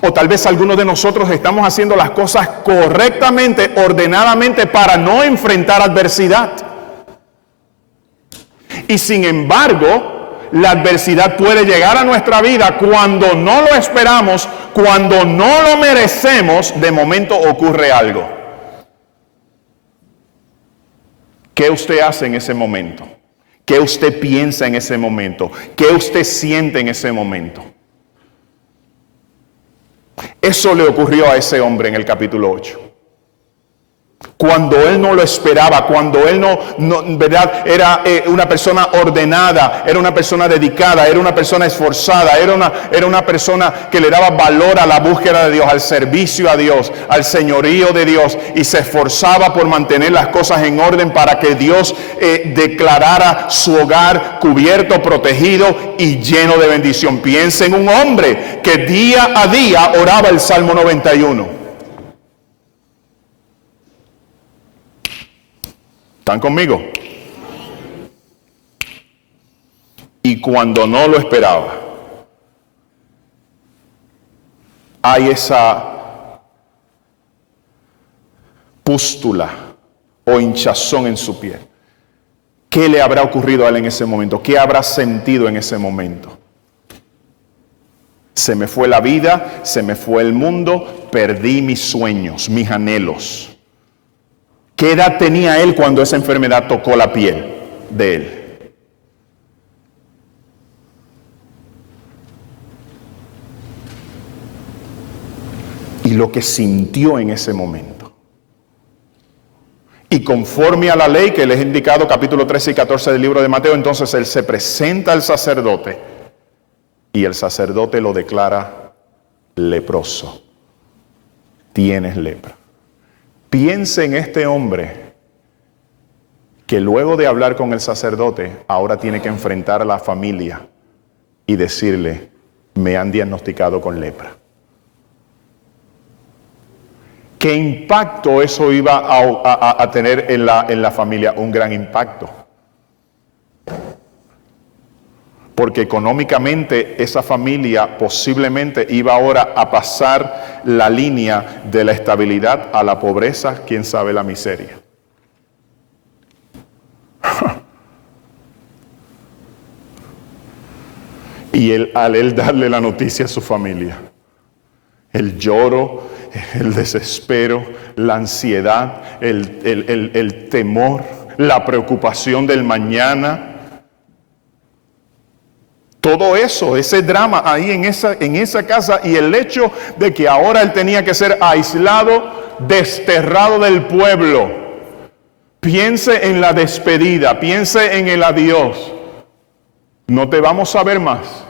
O tal vez algunos de nosotros estamos haciendo las cosas correctamente, ordenadamente, para no enfrentar adversidad. Y sin embargo, la adversidad puede llegar a nuestra vida cuando no lo esperamos, cuando no lo merecemos. De momento ocurre algo. ¿Qué usted hace en ese momento? ¿Qué usted piensa en ese momento? ¿Qué usted siente en ese momento? Eso le ocurrió a ese hombre en el capítulo 8. Cuando él no lo esperaba, cuando él no ¿verdad? Era una persona ordenada, era una persona dedicada, era una persona esforzada, era una persona que le daba valor a la búsqueda de Dios, al servicio a Dios, al señorío de Dios, y se esforzaba por mantener las cosas en orden para que Dios declarara su hogar cubierto, protegido y lleno de bendición. Piensa en un hombre que día a día oraba el Salmo 91. ¿Están conmigo? Y cuando no lo esperaba, hay esa pústula o hinchazón en su piel. ¿Qué le habrá ocurrido a él en ese momento? ¿Qué habrá sentido en ese momento? Se me fue la vida, se me fue el mundo, perdí mis sueños, mis anhelos. ¿Qué edad tenía él cuando esa enfermedad tocó la piel de él? Y lo que sintió en ese momento. Y conforme a la ley que les he indicado, capítulo 13 y 14 del libro de Mateo, entonces él se presenta al sacerdote y el sacerdote lo declara leproso. Tienes lepra. Piense en este hombre que luego de hablar con el sacerdote, ahora tiene que enfrentar a la familia y decirle, me han diagnosticado con lepra. ¿Qué impacto eso iba a tener en la familia? Un gran impacto. Porque económicamente esa familia posiblemente iba ahora a pasar la línea de la estabilidad a la pobreza, quién sabe la miseria. Y al él darle la noticia a su familia, el lloro, el desespero, la ansiedad, el temor, la preocupación del mañana, todo eso, ese drama ahí en esa casa, y el hecho de que ahora él tenía que ser aislado, desterrado del pueblo. Piense en la despedida, piense en el adiós. No te vamos a ver más.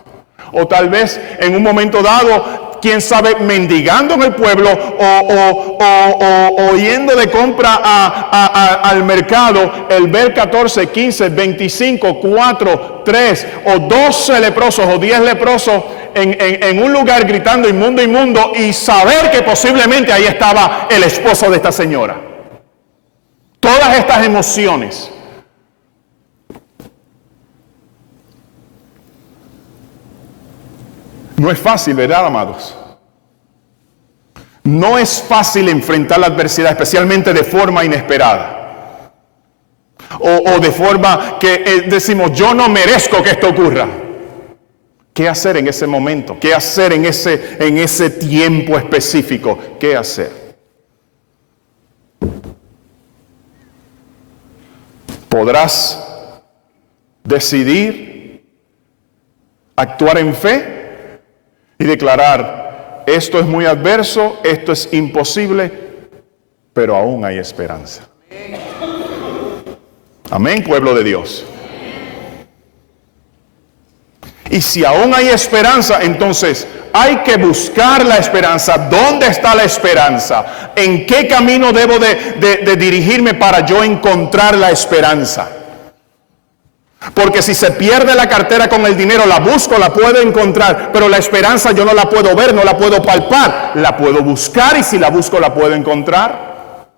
O tal vez en un momento dado, quién sabe, mendigando en el pueblo o yendo de compra al mercado, el ver 14, 15, 25, 4, 3 o 12 leprosos o 10 leprosos en un lugar gritando inmundo, inmundo, y saber que posiblemente ahí estaba el esposo de esta señora. Todas estas emociones. No es fácil, ¿verdad, amados? No es fácil enfrentar la adversidad, especialmente de forma inesperada. O de forma que decimos, yo no merezco que esto ocurra. ¿Qué hacer en ese momento? ¿Qué hacer en ese tiempo específico? ¿Qué hacer? ¿Podrás decidir actuar en fe y declarar, esto es muy adverso, esto es imposible, pero aún hay esperanza? Amén, pueblo de Dios. Y si aún hay esperanza, entonces hay que buscar la esperanza. ¿Dónde está la esperanza? ¿En qué camino debo de dirigirme para yo encontrar la esperanza? Porque si se pierde la cartera con el dinero, la busco, la puedo encontrar, pero la esperanza yo no la puedo ver, no la puedo palpar, la puedo buscar, y si la busco la puedo encontrar.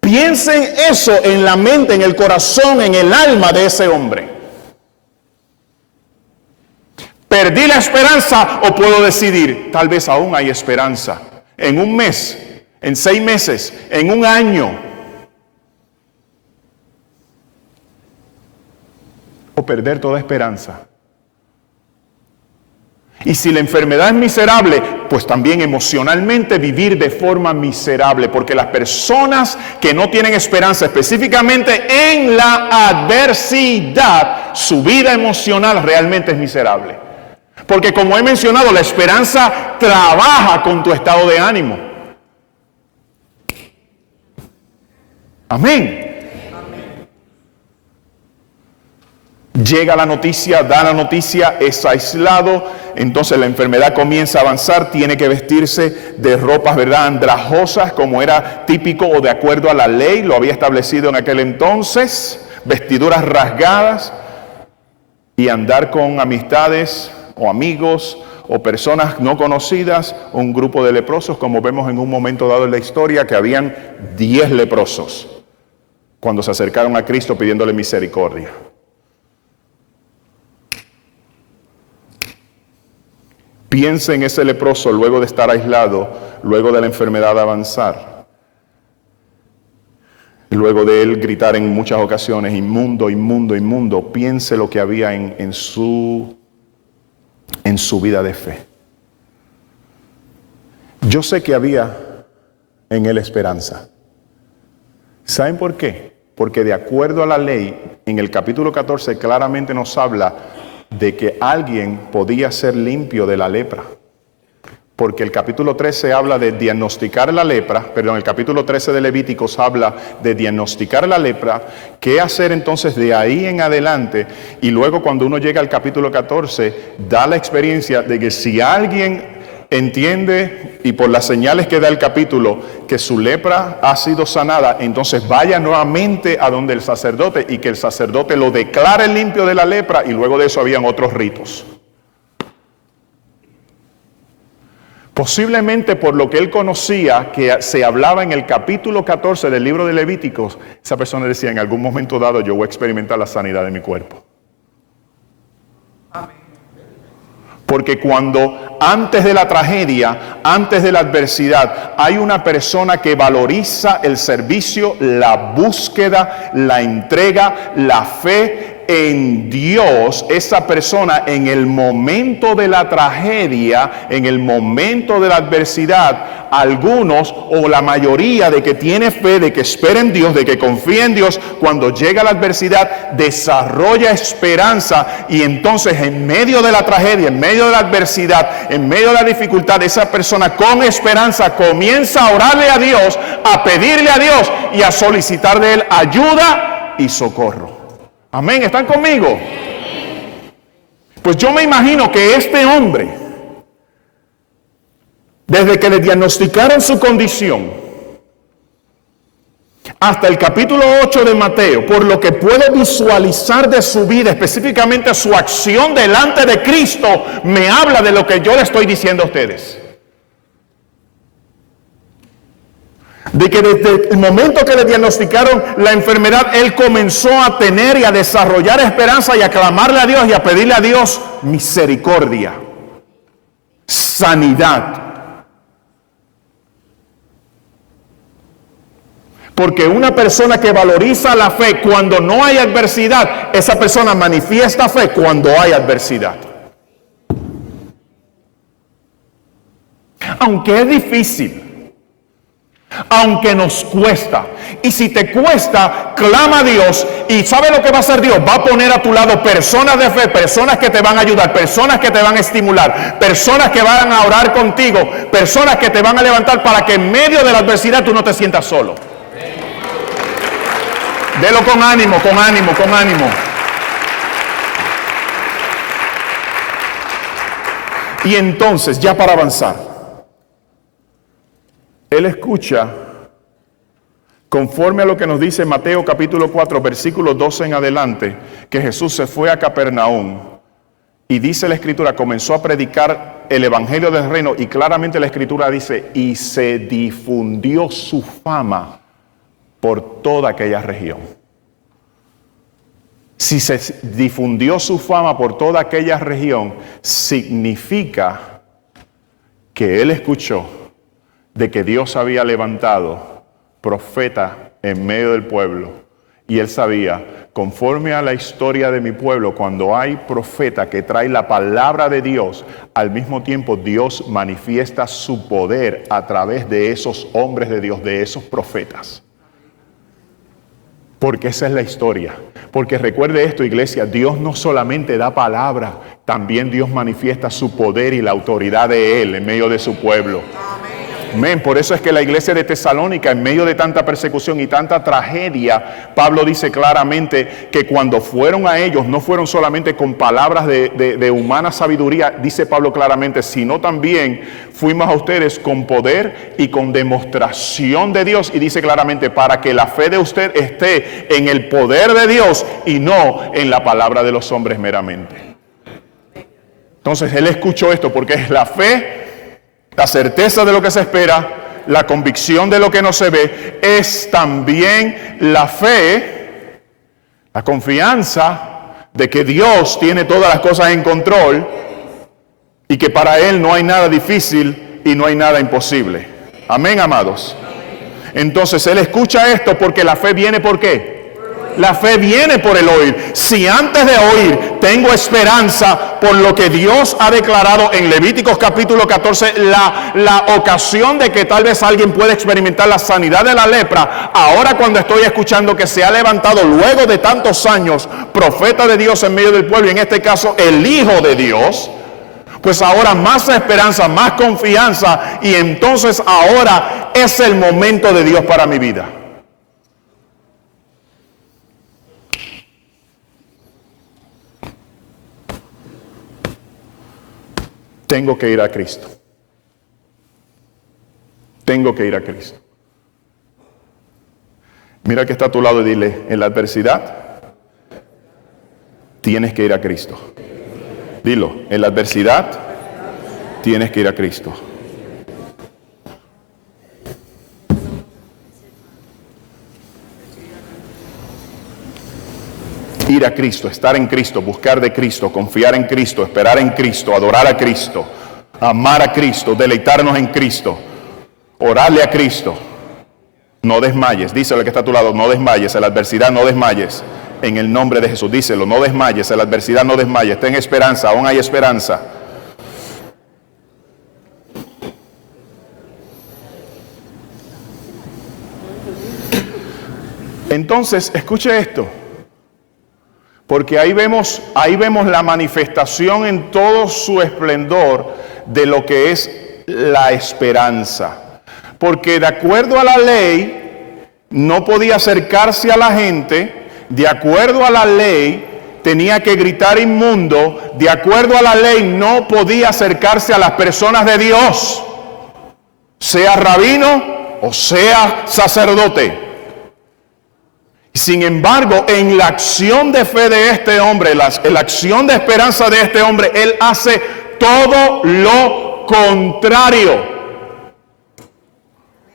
Piensen eso en la mente, en el corazón, en el alma de ese hombre. ¿Perdí la esperanza o puedo decidir? Tal vez aún hay esperanza. En un mes, en 6 meses, en un año. O perder toda esperanza. Y si la enfermedad es miserable, pues también emocionalmente vivir de forma miserable, porque las personas que no tienen esperanza, específicamente en la adversidad, su vida emocional realmente es miserable. Porque como he mencionado, la esperanza trabaja con tu estado de ánimo. Amén. Llega la noticia, da la noticia, es aislado, entonces la enfermedad comienza a avanzar, tiene que vestirse de ropas, ¿verdad?, andrajosas, como era típico o de acuerdo a la ley, lo había establecido en aquel entonces, vestiduras rasgadas, y andar con amistades o amigos o personas no conocidas, un grupo de leprosos, como vemos en un momento dado en la historia, que habían 10 leprosos, cuando se acercaron a Cristo pidiéndole misericordia. Piensa en ese leproso luego de estar aislado, luego de la enfermedad avanzar. Luego de él gritar en muchas ocasiones, inmundo, inmundo, inmundo. Piense lo que había en su vida de fe. Yo sé que había en él esperanza. ¿Saben por qué? Porque de acuerdo a la ley, en el capítulo 14 claramente nos habla de que alguien podía ser limpio de la lepra. Porque el capítulo 13 habla de diagnosticar la lepra, perdón, el capítulo 13 de Levíticos habla de diagnosticar la lepra, qué hacer entonces de ahí en adelante, y luego cuando uno llega al capítulo 14, da la experiencia de que si alguien entiende, y por las señales que da el capítulo, que su lepra ha sido sanada, entonces vaya nuevamente a donde el sacerdote, y que el sacerdote lo declare limpio de la lepra, y luego de eso habían otros ritos. Posiblemente por lo que él conocía, que se hablaba en el capítulo 14 del libro de Levíticos, esa persona decía, en algún momento dado yo voy a experimentar la sanidad de mi cuerpo. Porque cuando antes de la tragedia, antes de la adversidad, hay una persona que valoriza el servicio, la búsqueda, la entrega, la fe en Dios, esa persona en el momento de la tragedia, en el momento de la adversidad, algunos o la mayoría de que tiene fe, de que espera en Dios, de que confía en Dios, cuando llega la adversidad desarrolla esperanza, y entonces en medio de la tragedia, en medio de la adversidad, en medio de la dificultad, esa persona con esperanza comienza a orarle a Dios, a pedirle a Dios y a solicitar de Él ayuda y socorro. Amén, ¿están conmigo? Pues yo me imagino que este hombre, desde que le diagnosticaron su condición, hasta el capítulo 8 de Mateo, por lo que puedo visualizar de su vida, específicamente su acción delante de Cristo, me habla de lo que yo le estoy diciendo a ustedes. De que desde el momento que le diagnosticaron la enfermedad, él comenzó a tener y a desarrollar esperanza y a clamarle a Dios y a pedirle a Dios misericordia, sanidad. Porque una persona que valoriza la fe cuando no hay adversidad, esa persona manifiesta fe cuando hay adversidad. Aunque es difícil, aunque nos cuesta, y si te cuesta, clama a Dios, y ¿sabe lo que va a hacer Dios? Va a poner a tu lado personas de fe, personas que te van a ayudar, personas que te van a estimular, personas que van a orar contigo, personas que te van a levantar para que en medio de la adversidad tú no te sientas solo. Delo con ánimo, con ánimo, con ánimo. Y entonces, ya para avanzar, él escucha, conforme a lo que nos dice Mateo capítulo 4, versículo 12 en adelante, que Jesús se fue a Capernaum, y dice la Escritura, comenzó a predicar el Evangelio del Reino, y claramente la Escritura dice, y se difundió su fama por toda aquella región. si se difundió su fama por toda aquella región, significa que él escuchó de que Dios había levantado profeta en medio del pueblo. Y él sabía, conforme a la historia de mi pueblo, cuando hay profeta que trae la palabra de Dios, al mismo tiempo Dios manifiesta su poder a través de esos hombres de Dios, de esos profetas. Porque esa es la historia. Porque recuerde esto, iglesia, Dios no solamente da palabra, también Dios manifiesta su poder y la autoridad de Él en medio de su pueblo. Amén. Por eso es que la iglesia de Tesalónica, en medio de tanta persecución y tanta tragedia, Pablo dice claramente que cuando fueron a ellos, no fueron solamente con palabras de humana sabiduría, dice Pablo claramente, sino también fuimos a ustedes con poder y con demostración de Dios. Y dice claramente, para que la fe de usted esté en el poder de Dios y no en la palabra de los hombres meramente. Entonces él escuchó esto porque es la fe, la certeza de lo que se espera, la convicción de lo que no se ve, es también la fe, la confianza de que Dios tiene todas las cosas en control y que para Él no hay nada difícil y no hay nada imposible. Amén, amados. Entonces Él escucha esto porque la fe viene ¿por qué? La fe viene por el oír. Si antes de oír tengo esperanza por lo que Dios ha declarado en Levíticos capítulo 14, la ocasión de que tal vez alguien pueda experimentar la sanidad de la lepra, ahora cuando estoy escuchando que se ha levantado luego de tantos años profeta de Dios en medio del pueblo, y en este caso el Hijo de Dios, pues ahora más esperanza, más confianza, y entonces ahora es el momento de Dios para mi vida. Tengo que ir a Cristo. Tengo que ir a Cristo. Mira que está a tu lado y dile, en la adversidad, tienes que ir a Cristo. Dilo, en la adversidad, tienes que ir a Cristo. Ir a Cristo, estar en Cristo, buscar de Cristo, confiar en Cristo, esperar en Cristo, adorar a Cristo, amar a Cristo, deleitarnos en Cristo, orarle a Cristo. No desmayes, díselo al que está a tu lado, no desmayes, en la adversidad no desmayes, en el nombre de Jesús, díselo, no desmayes, en la adversidad no desmayes, ten esperanza, aún hay esperanza. Entonces, escuche esto. Porque ahí vemos la manifestación en todo su esplendor de lo que es la esperanza. Porque de acuerdo a la ley, no podía acercarse a la gente, de acuerdo a la ley, tenía que gritar inmundo, de acuerdo a la ley, no podía acercarse a las personas de Dios, sea rabino o sea sacerdote. Sin embargo, en la acción de fe de este hombre, en la acción de esperanza de este hombre, él hace todo lo contrario.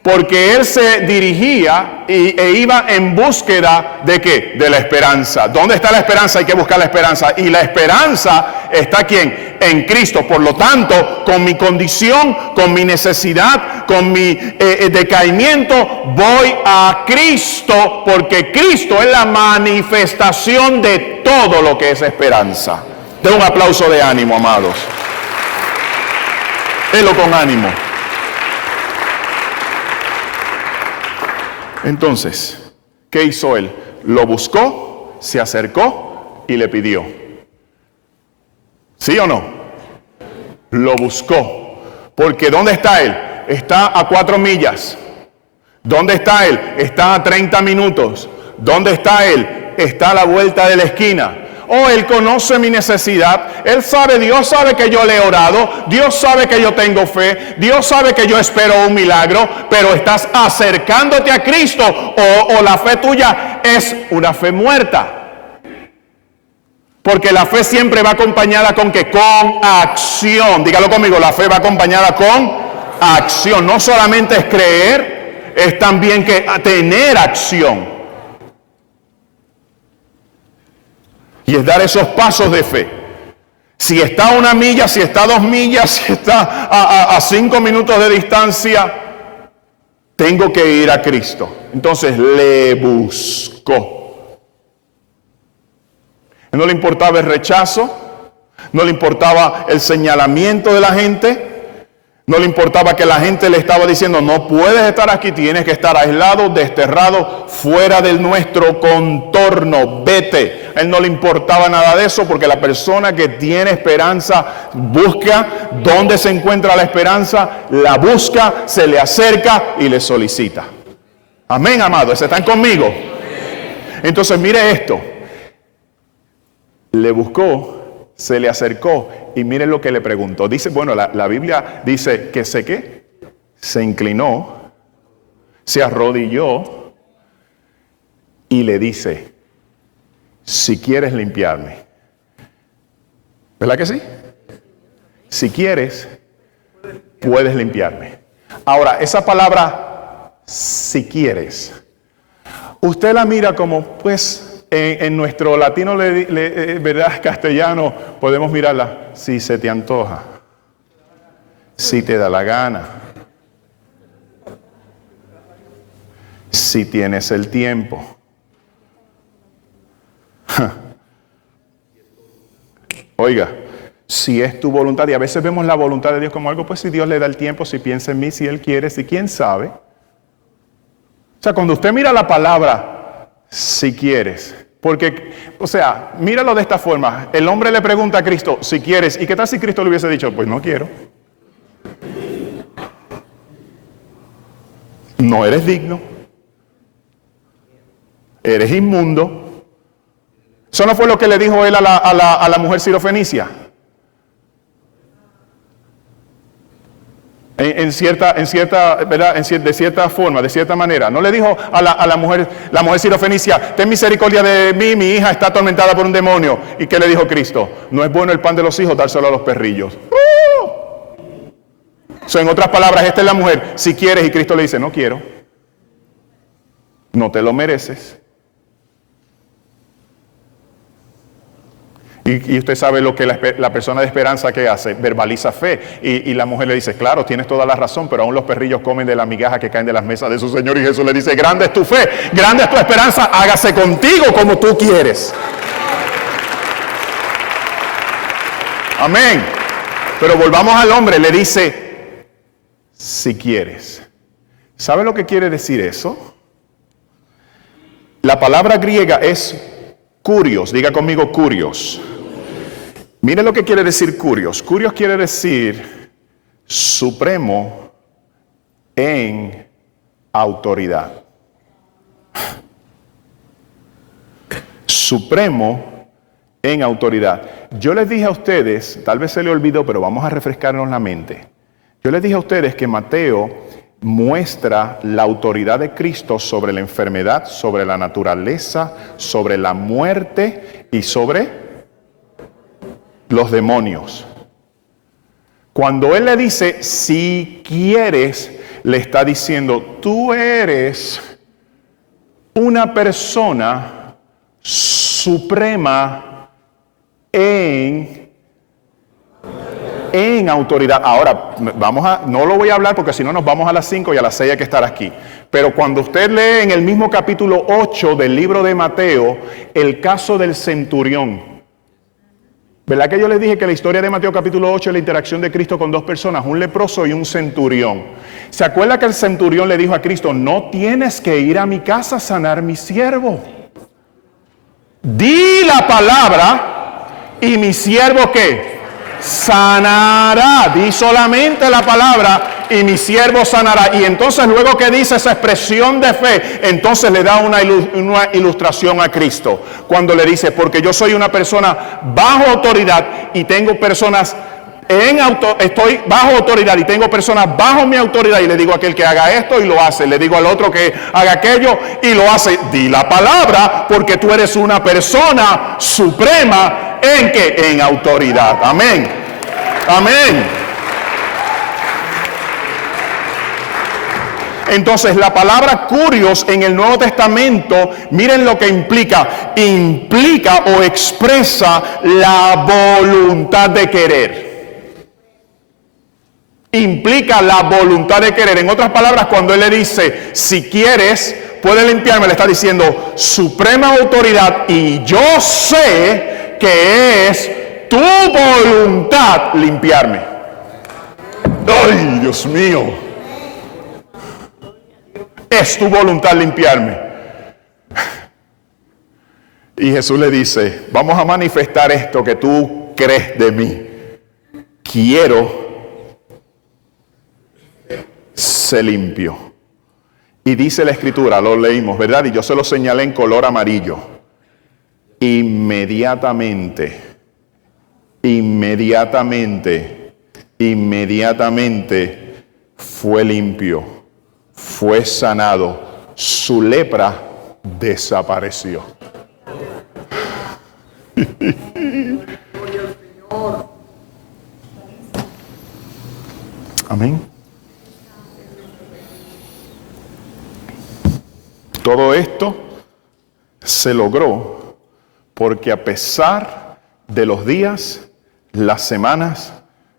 Porque él se dirigía e iba en búsqueda ¿de qué? De la esperanza. ¿Dónde está la esperanza? Hay que buscar la esperanza. Y la esperanza está ¿quién? En Cristo. Por lo tanto, con mi condición, con mi necesidad, con mi decaimiento, voy a Cristo, porque Cristo es la manifestación de todo lo que es esperanza. Den un aplauso de ánimo, amados. Denlo con ánimo. Entonces, ¿qué hizo él? Lo buscó, se acercó y le pidió. ¿Sí o no? Lo buscó. Porque ¿dónde está él? Está a 4 millas. ¿Dónde está él? Está a 30 minutos. ¿Dónde está él? Está a la vuelta de la esquina. Oh, él conoce mi necesidad. Él sabe, Dios sabe que yo le he orado. Dios sabe que yo tengo fe. Dios sabe que yo espero un milagro. Pero estás acercándote a Cristo o la fe tuya es una fe muerta. Porque la fe siempre va acompañada con ¿qué? Con acción. Dígalo conmigo, la fe va acompañada con acción. No solamente es creer, es también que tener acción. Y es dar esos pasos de fe. Si está a 1 milla, si está a 2 millas, si está a 5 minutos de distancia, tengo que ir a Cristo. Entonces le buscó. No le importaba el rechazo, no le importaba el señalamiento de la gente, no le importaba que la gente le estaba diciendo, no puedes estar aquí, tienes que estar aislado, desterrado, fuera de nuestro contorno, vete. A él no le importaba nada de eso, porque la persona que tiene esperanza busca dónde se encuentra la esperanza, la busca, se le acerca y le solicita. Amén, amados, ¿están conmigo? Entonces mire esto, le buscó, se le acercó. Y miren lo que le preguntó. Dice, bueno, la Biblia dice que se inclinó, se arrodilló y le dice, si quieres limpiarme. ¿Verdad que sí? Si quieres, puedes limpiarme. Ahora, esa palabra, si quieres, usted la mira como, pues, en nuestro latino, ¿verdad? Castellano, podemos mirarla. Si se te antoja, si te da la gana, si tienes el tiempo. Oiga, si es tu voluntad, y a veces vemos la voluntad de Dios como algo, pues si Dios le da el tiempo, si piensa en mí, si Él quiere, si quién sabe. O sea, cuando usted mira la palabra, si quieres, porque, o sea, míralo de esta forma. El hombre le pregunta a Cristo, si quieres, ¿y qué tal si Cristo le hubiese dicho, pues no quiero? No eres digno. Eres inmundo. Eso no fue lo que le dijo él a la mujer sirofenicia. De cierta forma, de cierta manera. No le dijo a la mujer sirofenicia, ten misericordia de mí, mi hija está atormentada por un demonio. ¿Y qué le dijo Cristo? No es bueno el pan de los hijos dárselo a los perrillos. En otras palabras, esta es la mujer, si quieres, y Cristo le dice, no quiero. No te lo mereces. Y usted sabe lo que la persona de esperanza que hace, verbaliza fe. Y la mujer le dice, claro, tienes toda la razón, pero aún los perrillos comen de la migaja que caen de las mesas de su Señor. Y Jesús le dice, grande es tu fe, grande es tu esperanza, hágase contigo como tú quieres. Amén. Pero volvamos al hombre, le dice, si quieres. ¿Sabe lo que quiere decir eso? La palabra griega es kurios, diga conmigo kurios. Mire lo que quiere decir kurios. Kurios quiere decir supremo en autoridad. Supremo en autoridad. Yo les dije a ustedes, tal vez se le olvidó, pero vamos a refrescarnos la mente. Yo les dije a ustedes que Mateo muestra la autoridad de Cristo sobre la enfermedad, sobre la naturaleza, sobre la muerte y sobre los demonios. Cuando Él le dice, si quieres, le está diciendo, tú eres una persona suprema en autoridad. Ahora, no lo voy a hablar porque si no nos vamos a las 5 y a las 6 hay que estar aquí. Pero cuando usted lee en el mismo capítulo 8 del libro de Mateo, el caso del centurión. ¿Verdad que yo les dije que la historia de Mateo capítulo 8 es la interacción de Cristo con dos personas, un leproso y un centurión? ¿Se acuerda que el centurión le dijo a Cristo, no tienes que ir a mi casa a sanar mi siervo? Di la palabra y mi siervo ¿qué? Sanará. Di solamente la palabra y mi siervo sanará. Y entonces luego que dice esa expresión de fe, entonces le da una ilustración a Cristo. Cuando le dice, porque yo soy una persona bajo autoridad y tengo personas estoy bajo autoridad y tengo personas bajo mi autoridad, y le digo a aquel que haga esto y lo hace, le digo al otro que haga aquello y lo hace. Di la palabra, porque tú eres una persona suprema en que en autoridad. Amén. Amén. Entonces la palabra curios en el Nuevo Testamento, miren lo que implica. Implica o expresa la voluntad de querer. Implica la voluntad de querer. En otras palabras, cuando Él le dice, si quieres, puedes limpiarme, le está diciendo suprema autoridad, y yo sé que es tu voluntad limpiarme. ¡Ay, Dios mío! Es tu voluntad limpiarme. Y Jesús le dice, vamos a manifestar esto que tú crees de mí. Quiero ser limpio. Y dice la Escritura, lo leímos, ¿verdad? Y yo se lo señalé en color amarillo. Inmediatamente fue limpio, fue sanado, su lepra desapareció. Amén. Todo esto se logró porque a pesar de los días, las semanas,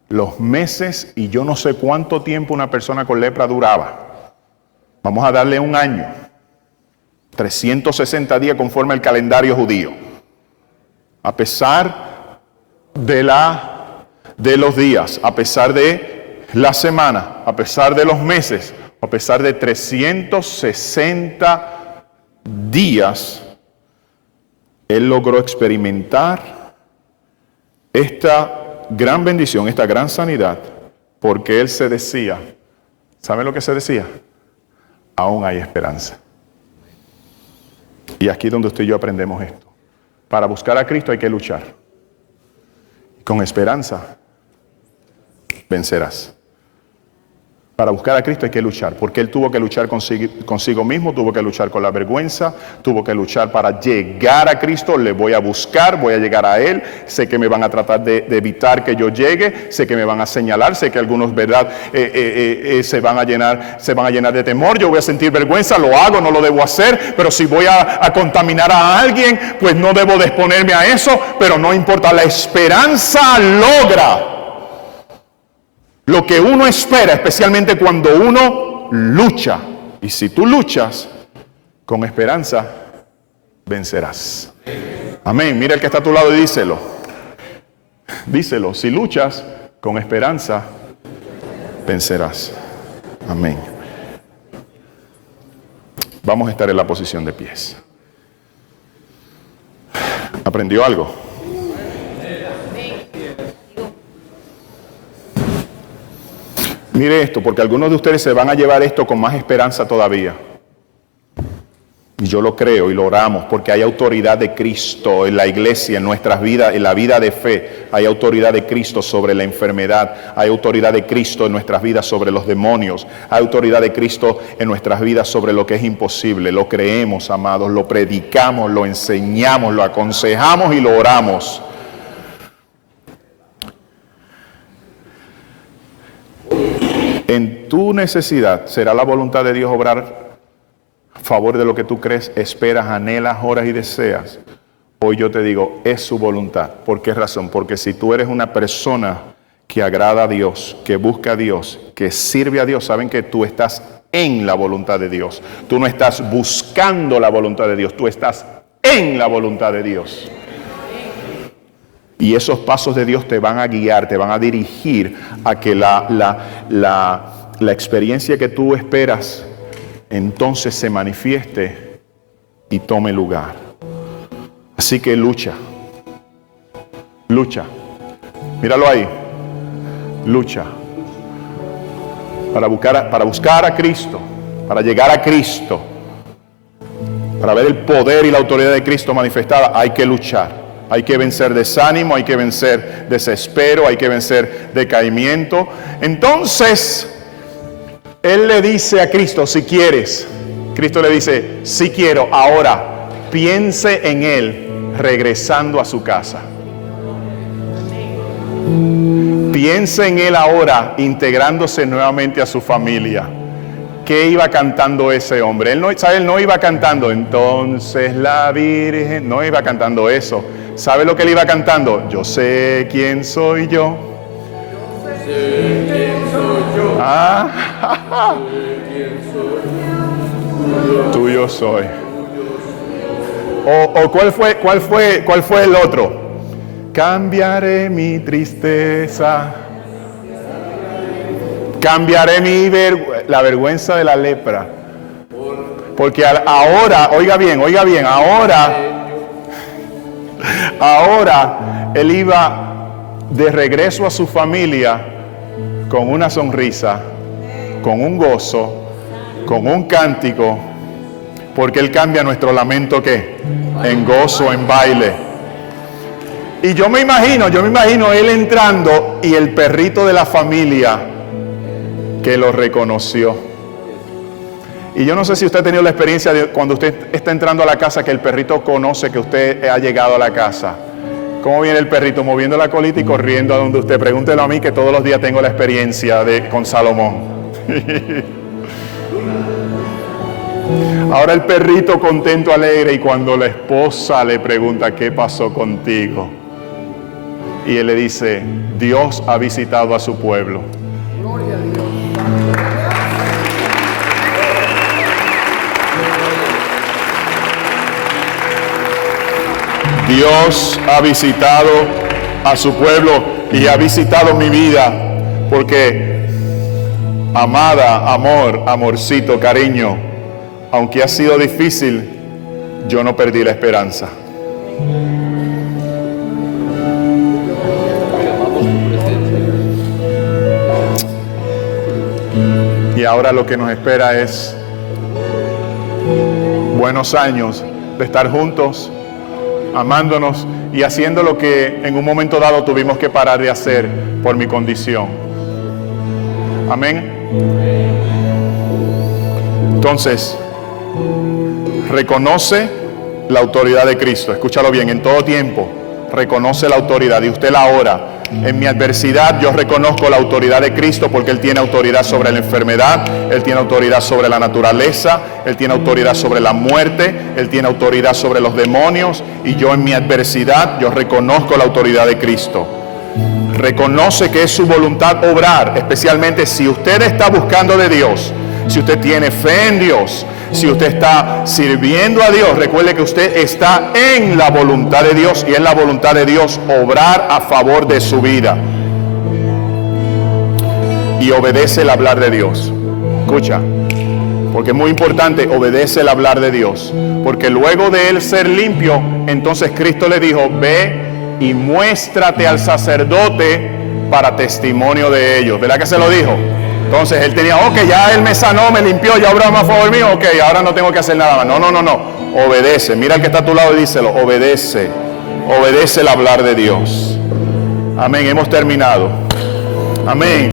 los meses y yo no sé cuánto tiempo una persona con lepra duraba. Vamos a darle un año. 360 días conforme al calendario judío. A pesar de los días, a pesar de la semana, a pesar de los meses, a pesar de 360 días, Él logró experimentar esta gran bendición, esta gran sanidad, porque Él se decía, ¿saben lo que se decía? Aún hay esperanza. Y aquí es donde usted y yo aprendemos esto. Para buscar a Cristo hay que luchar. Con esperanza vencerás. Para buscar a Cristo hay que luchar, porque Él tuvo que luchar consigo mismo, tuvo que luchar con la vergüenza, tuvo que luchar para llegar a Cristo. Le voy a buscar, voy a llegar a Él. Sé que me van a tratar de evitar que yo llegue, sé que me van a señalar, sé que algunos, ¿verdad?, se van a llenar de temor. Yo voy a sentir vergüenza, lo hago, no lo debo hacer, pero si voy a contaminar a alguien, pues no debo de exponerme a eso, pero no importa, la esperanza logra lo que uno espera, especialmente cuando uno lucha. Y si tú luchas con esperanza, vencerás. Amén. Mira el que está a tu lado y díselo. Díselo. Si luchas con esperanza, vencerás. Amén. Vamos a estar en la posición de pies. ¿Aprendió algo? Mire esto, porque algunos de ustedes se van a llevar esto con más esperanza todavía. Y yo lo creo y lo oramos, porque hay autoridad de Cristo en la iglesia, en nuestras vidas, en la vida de fe. Hay autoridad de Cristo sobre la enfermedad. Hay autoridad de Cristo en nuestras vidas sobre los demonios. Hay autoridad de Cristo en nuestras vidas sobre lo que es imposible. Lo creemos, amados, lo predicamos, lo enseñamos, lo aconsejamos y lo oramos. En tu necesidad será la voluntad de Dios obrar a favor de lo que tú crees, esperas, anhelas, oras y deseas. Hoy yo te digo, es su voluntad. ¿Por qué razón? Porque si tú eres una persona que agrada a Dios, que busca a Dios, que sirve a Dios, saben que tú estás en la voluntad de Dios. Tú no estás buscando la voluntad de Dios, tú estás en la voluntad de Dios. Y esos pasos de Dios te van a guiar, te van a dirigir a que la experiencia que tú esperas entonces se manifieste y tome lugar. Así que lucha. Míralo ahí. Lucha. Para buscar a Cristo, para llegar a Cristo, para ver el poder y la autoridad de Cristo manifestada, hay que luchar. Hay que vencer desánimo, hay que vencer desespero, hay que vencer decaimiento. Entonces, Él le dice a Cristo, si quieres. Cristo le dice, si quiero. Ahora, piense en Él regresando a su casa. Piense en Él ahora integrándose nuevamente a su familia. ¿qué iba cantando ese hombre? Él no iba cantando, entonces la Virgen, no iba cantando eso. ¿Sabe lo que él iba cantando? Yo sé quién soy yo. Sé quién soy yo. Tuyo soy. O ¿cuál fue el otro? Cambiaré mi tristeza. Cambiaré la vergüenza de la lepra. Porque ahora, oiga bien, ahora él iba de regreso a su familia con una sonrisa, con un gozo, con un cántico, porque él cambia nuestro lamento, ¿qué? En gozo, en baile. Y yo me imagino él entrando y el perrito de la familia que lo reconoció. Y yo no sé si usted ha tenido la experiencia de cuando usted está entrando a la casa, que el perrito conoce que usted ha llegado a la casa. ¿Cómo viene el perrito? Moviendo la colita y corriendo a donde usted. Pregúntelo a mí, que todos los días tengo la experiencia con Salomón. Ahora el perrito contento, alegre, y cuando la esposa le pregunta ¿qué pasó contigo? Y él le dice, Dios ha visitado a su pueblo. Gloria a Dios. Dios ha visitado a su pueblo y ha visitado mi vida, porque, amada, amor, amorcito, cariño, aunque ha sido difícil, yo no perdí la esperanza. Y ahora lo que nos espera es buenos años de estar juntos, amándonos y haciendo lo que en un momento dado tuvimos que parar de hacer por mi condición. Amén. Entonces, reconoce la autoridad de Cristo. Escúchalo bien, en todo tiempo reconoce la autoridad, y usted la ora. En mi adversidad yo reconozco la autoridad de Cristo, porque Él tiene autoridad sobre la enfermedad, Él tiene autoridad sobre la naturaleza, Él tiene autoridad sobre la muerte, Él tiene autoridad sobre los demonios, y yo en mi adversidad yo reconozco la autoridad de Cristo. Reconoce que es su voluntad obrar, especialmente si usted está buscando de Dios, si usted tiene fe en Dios, si usted está sirviendo a Dios. Recuerde que usted está en la voluntad de Dios, y en la voluntad de Dios obrar a favor de su vida. Y obedece el hablar de Dios. Escucha, porque es muy importante, obedece el hablar de Dios, porque luego de él ser limpio, entonces Cristo le dijo, ve y muéstrate al sacerdote para testimonio de ellos. ¿Verdad que se lo dijo? Entonces él tenía, ok, ya él me sanó, me limpió, ya obró más a favor mío, ok, ahora no tengo que hacer nada más. No, obedece. Mira al que está a tu lado y díselo, obedece el hablar de Dios. Amén, hemos terminado. Amén.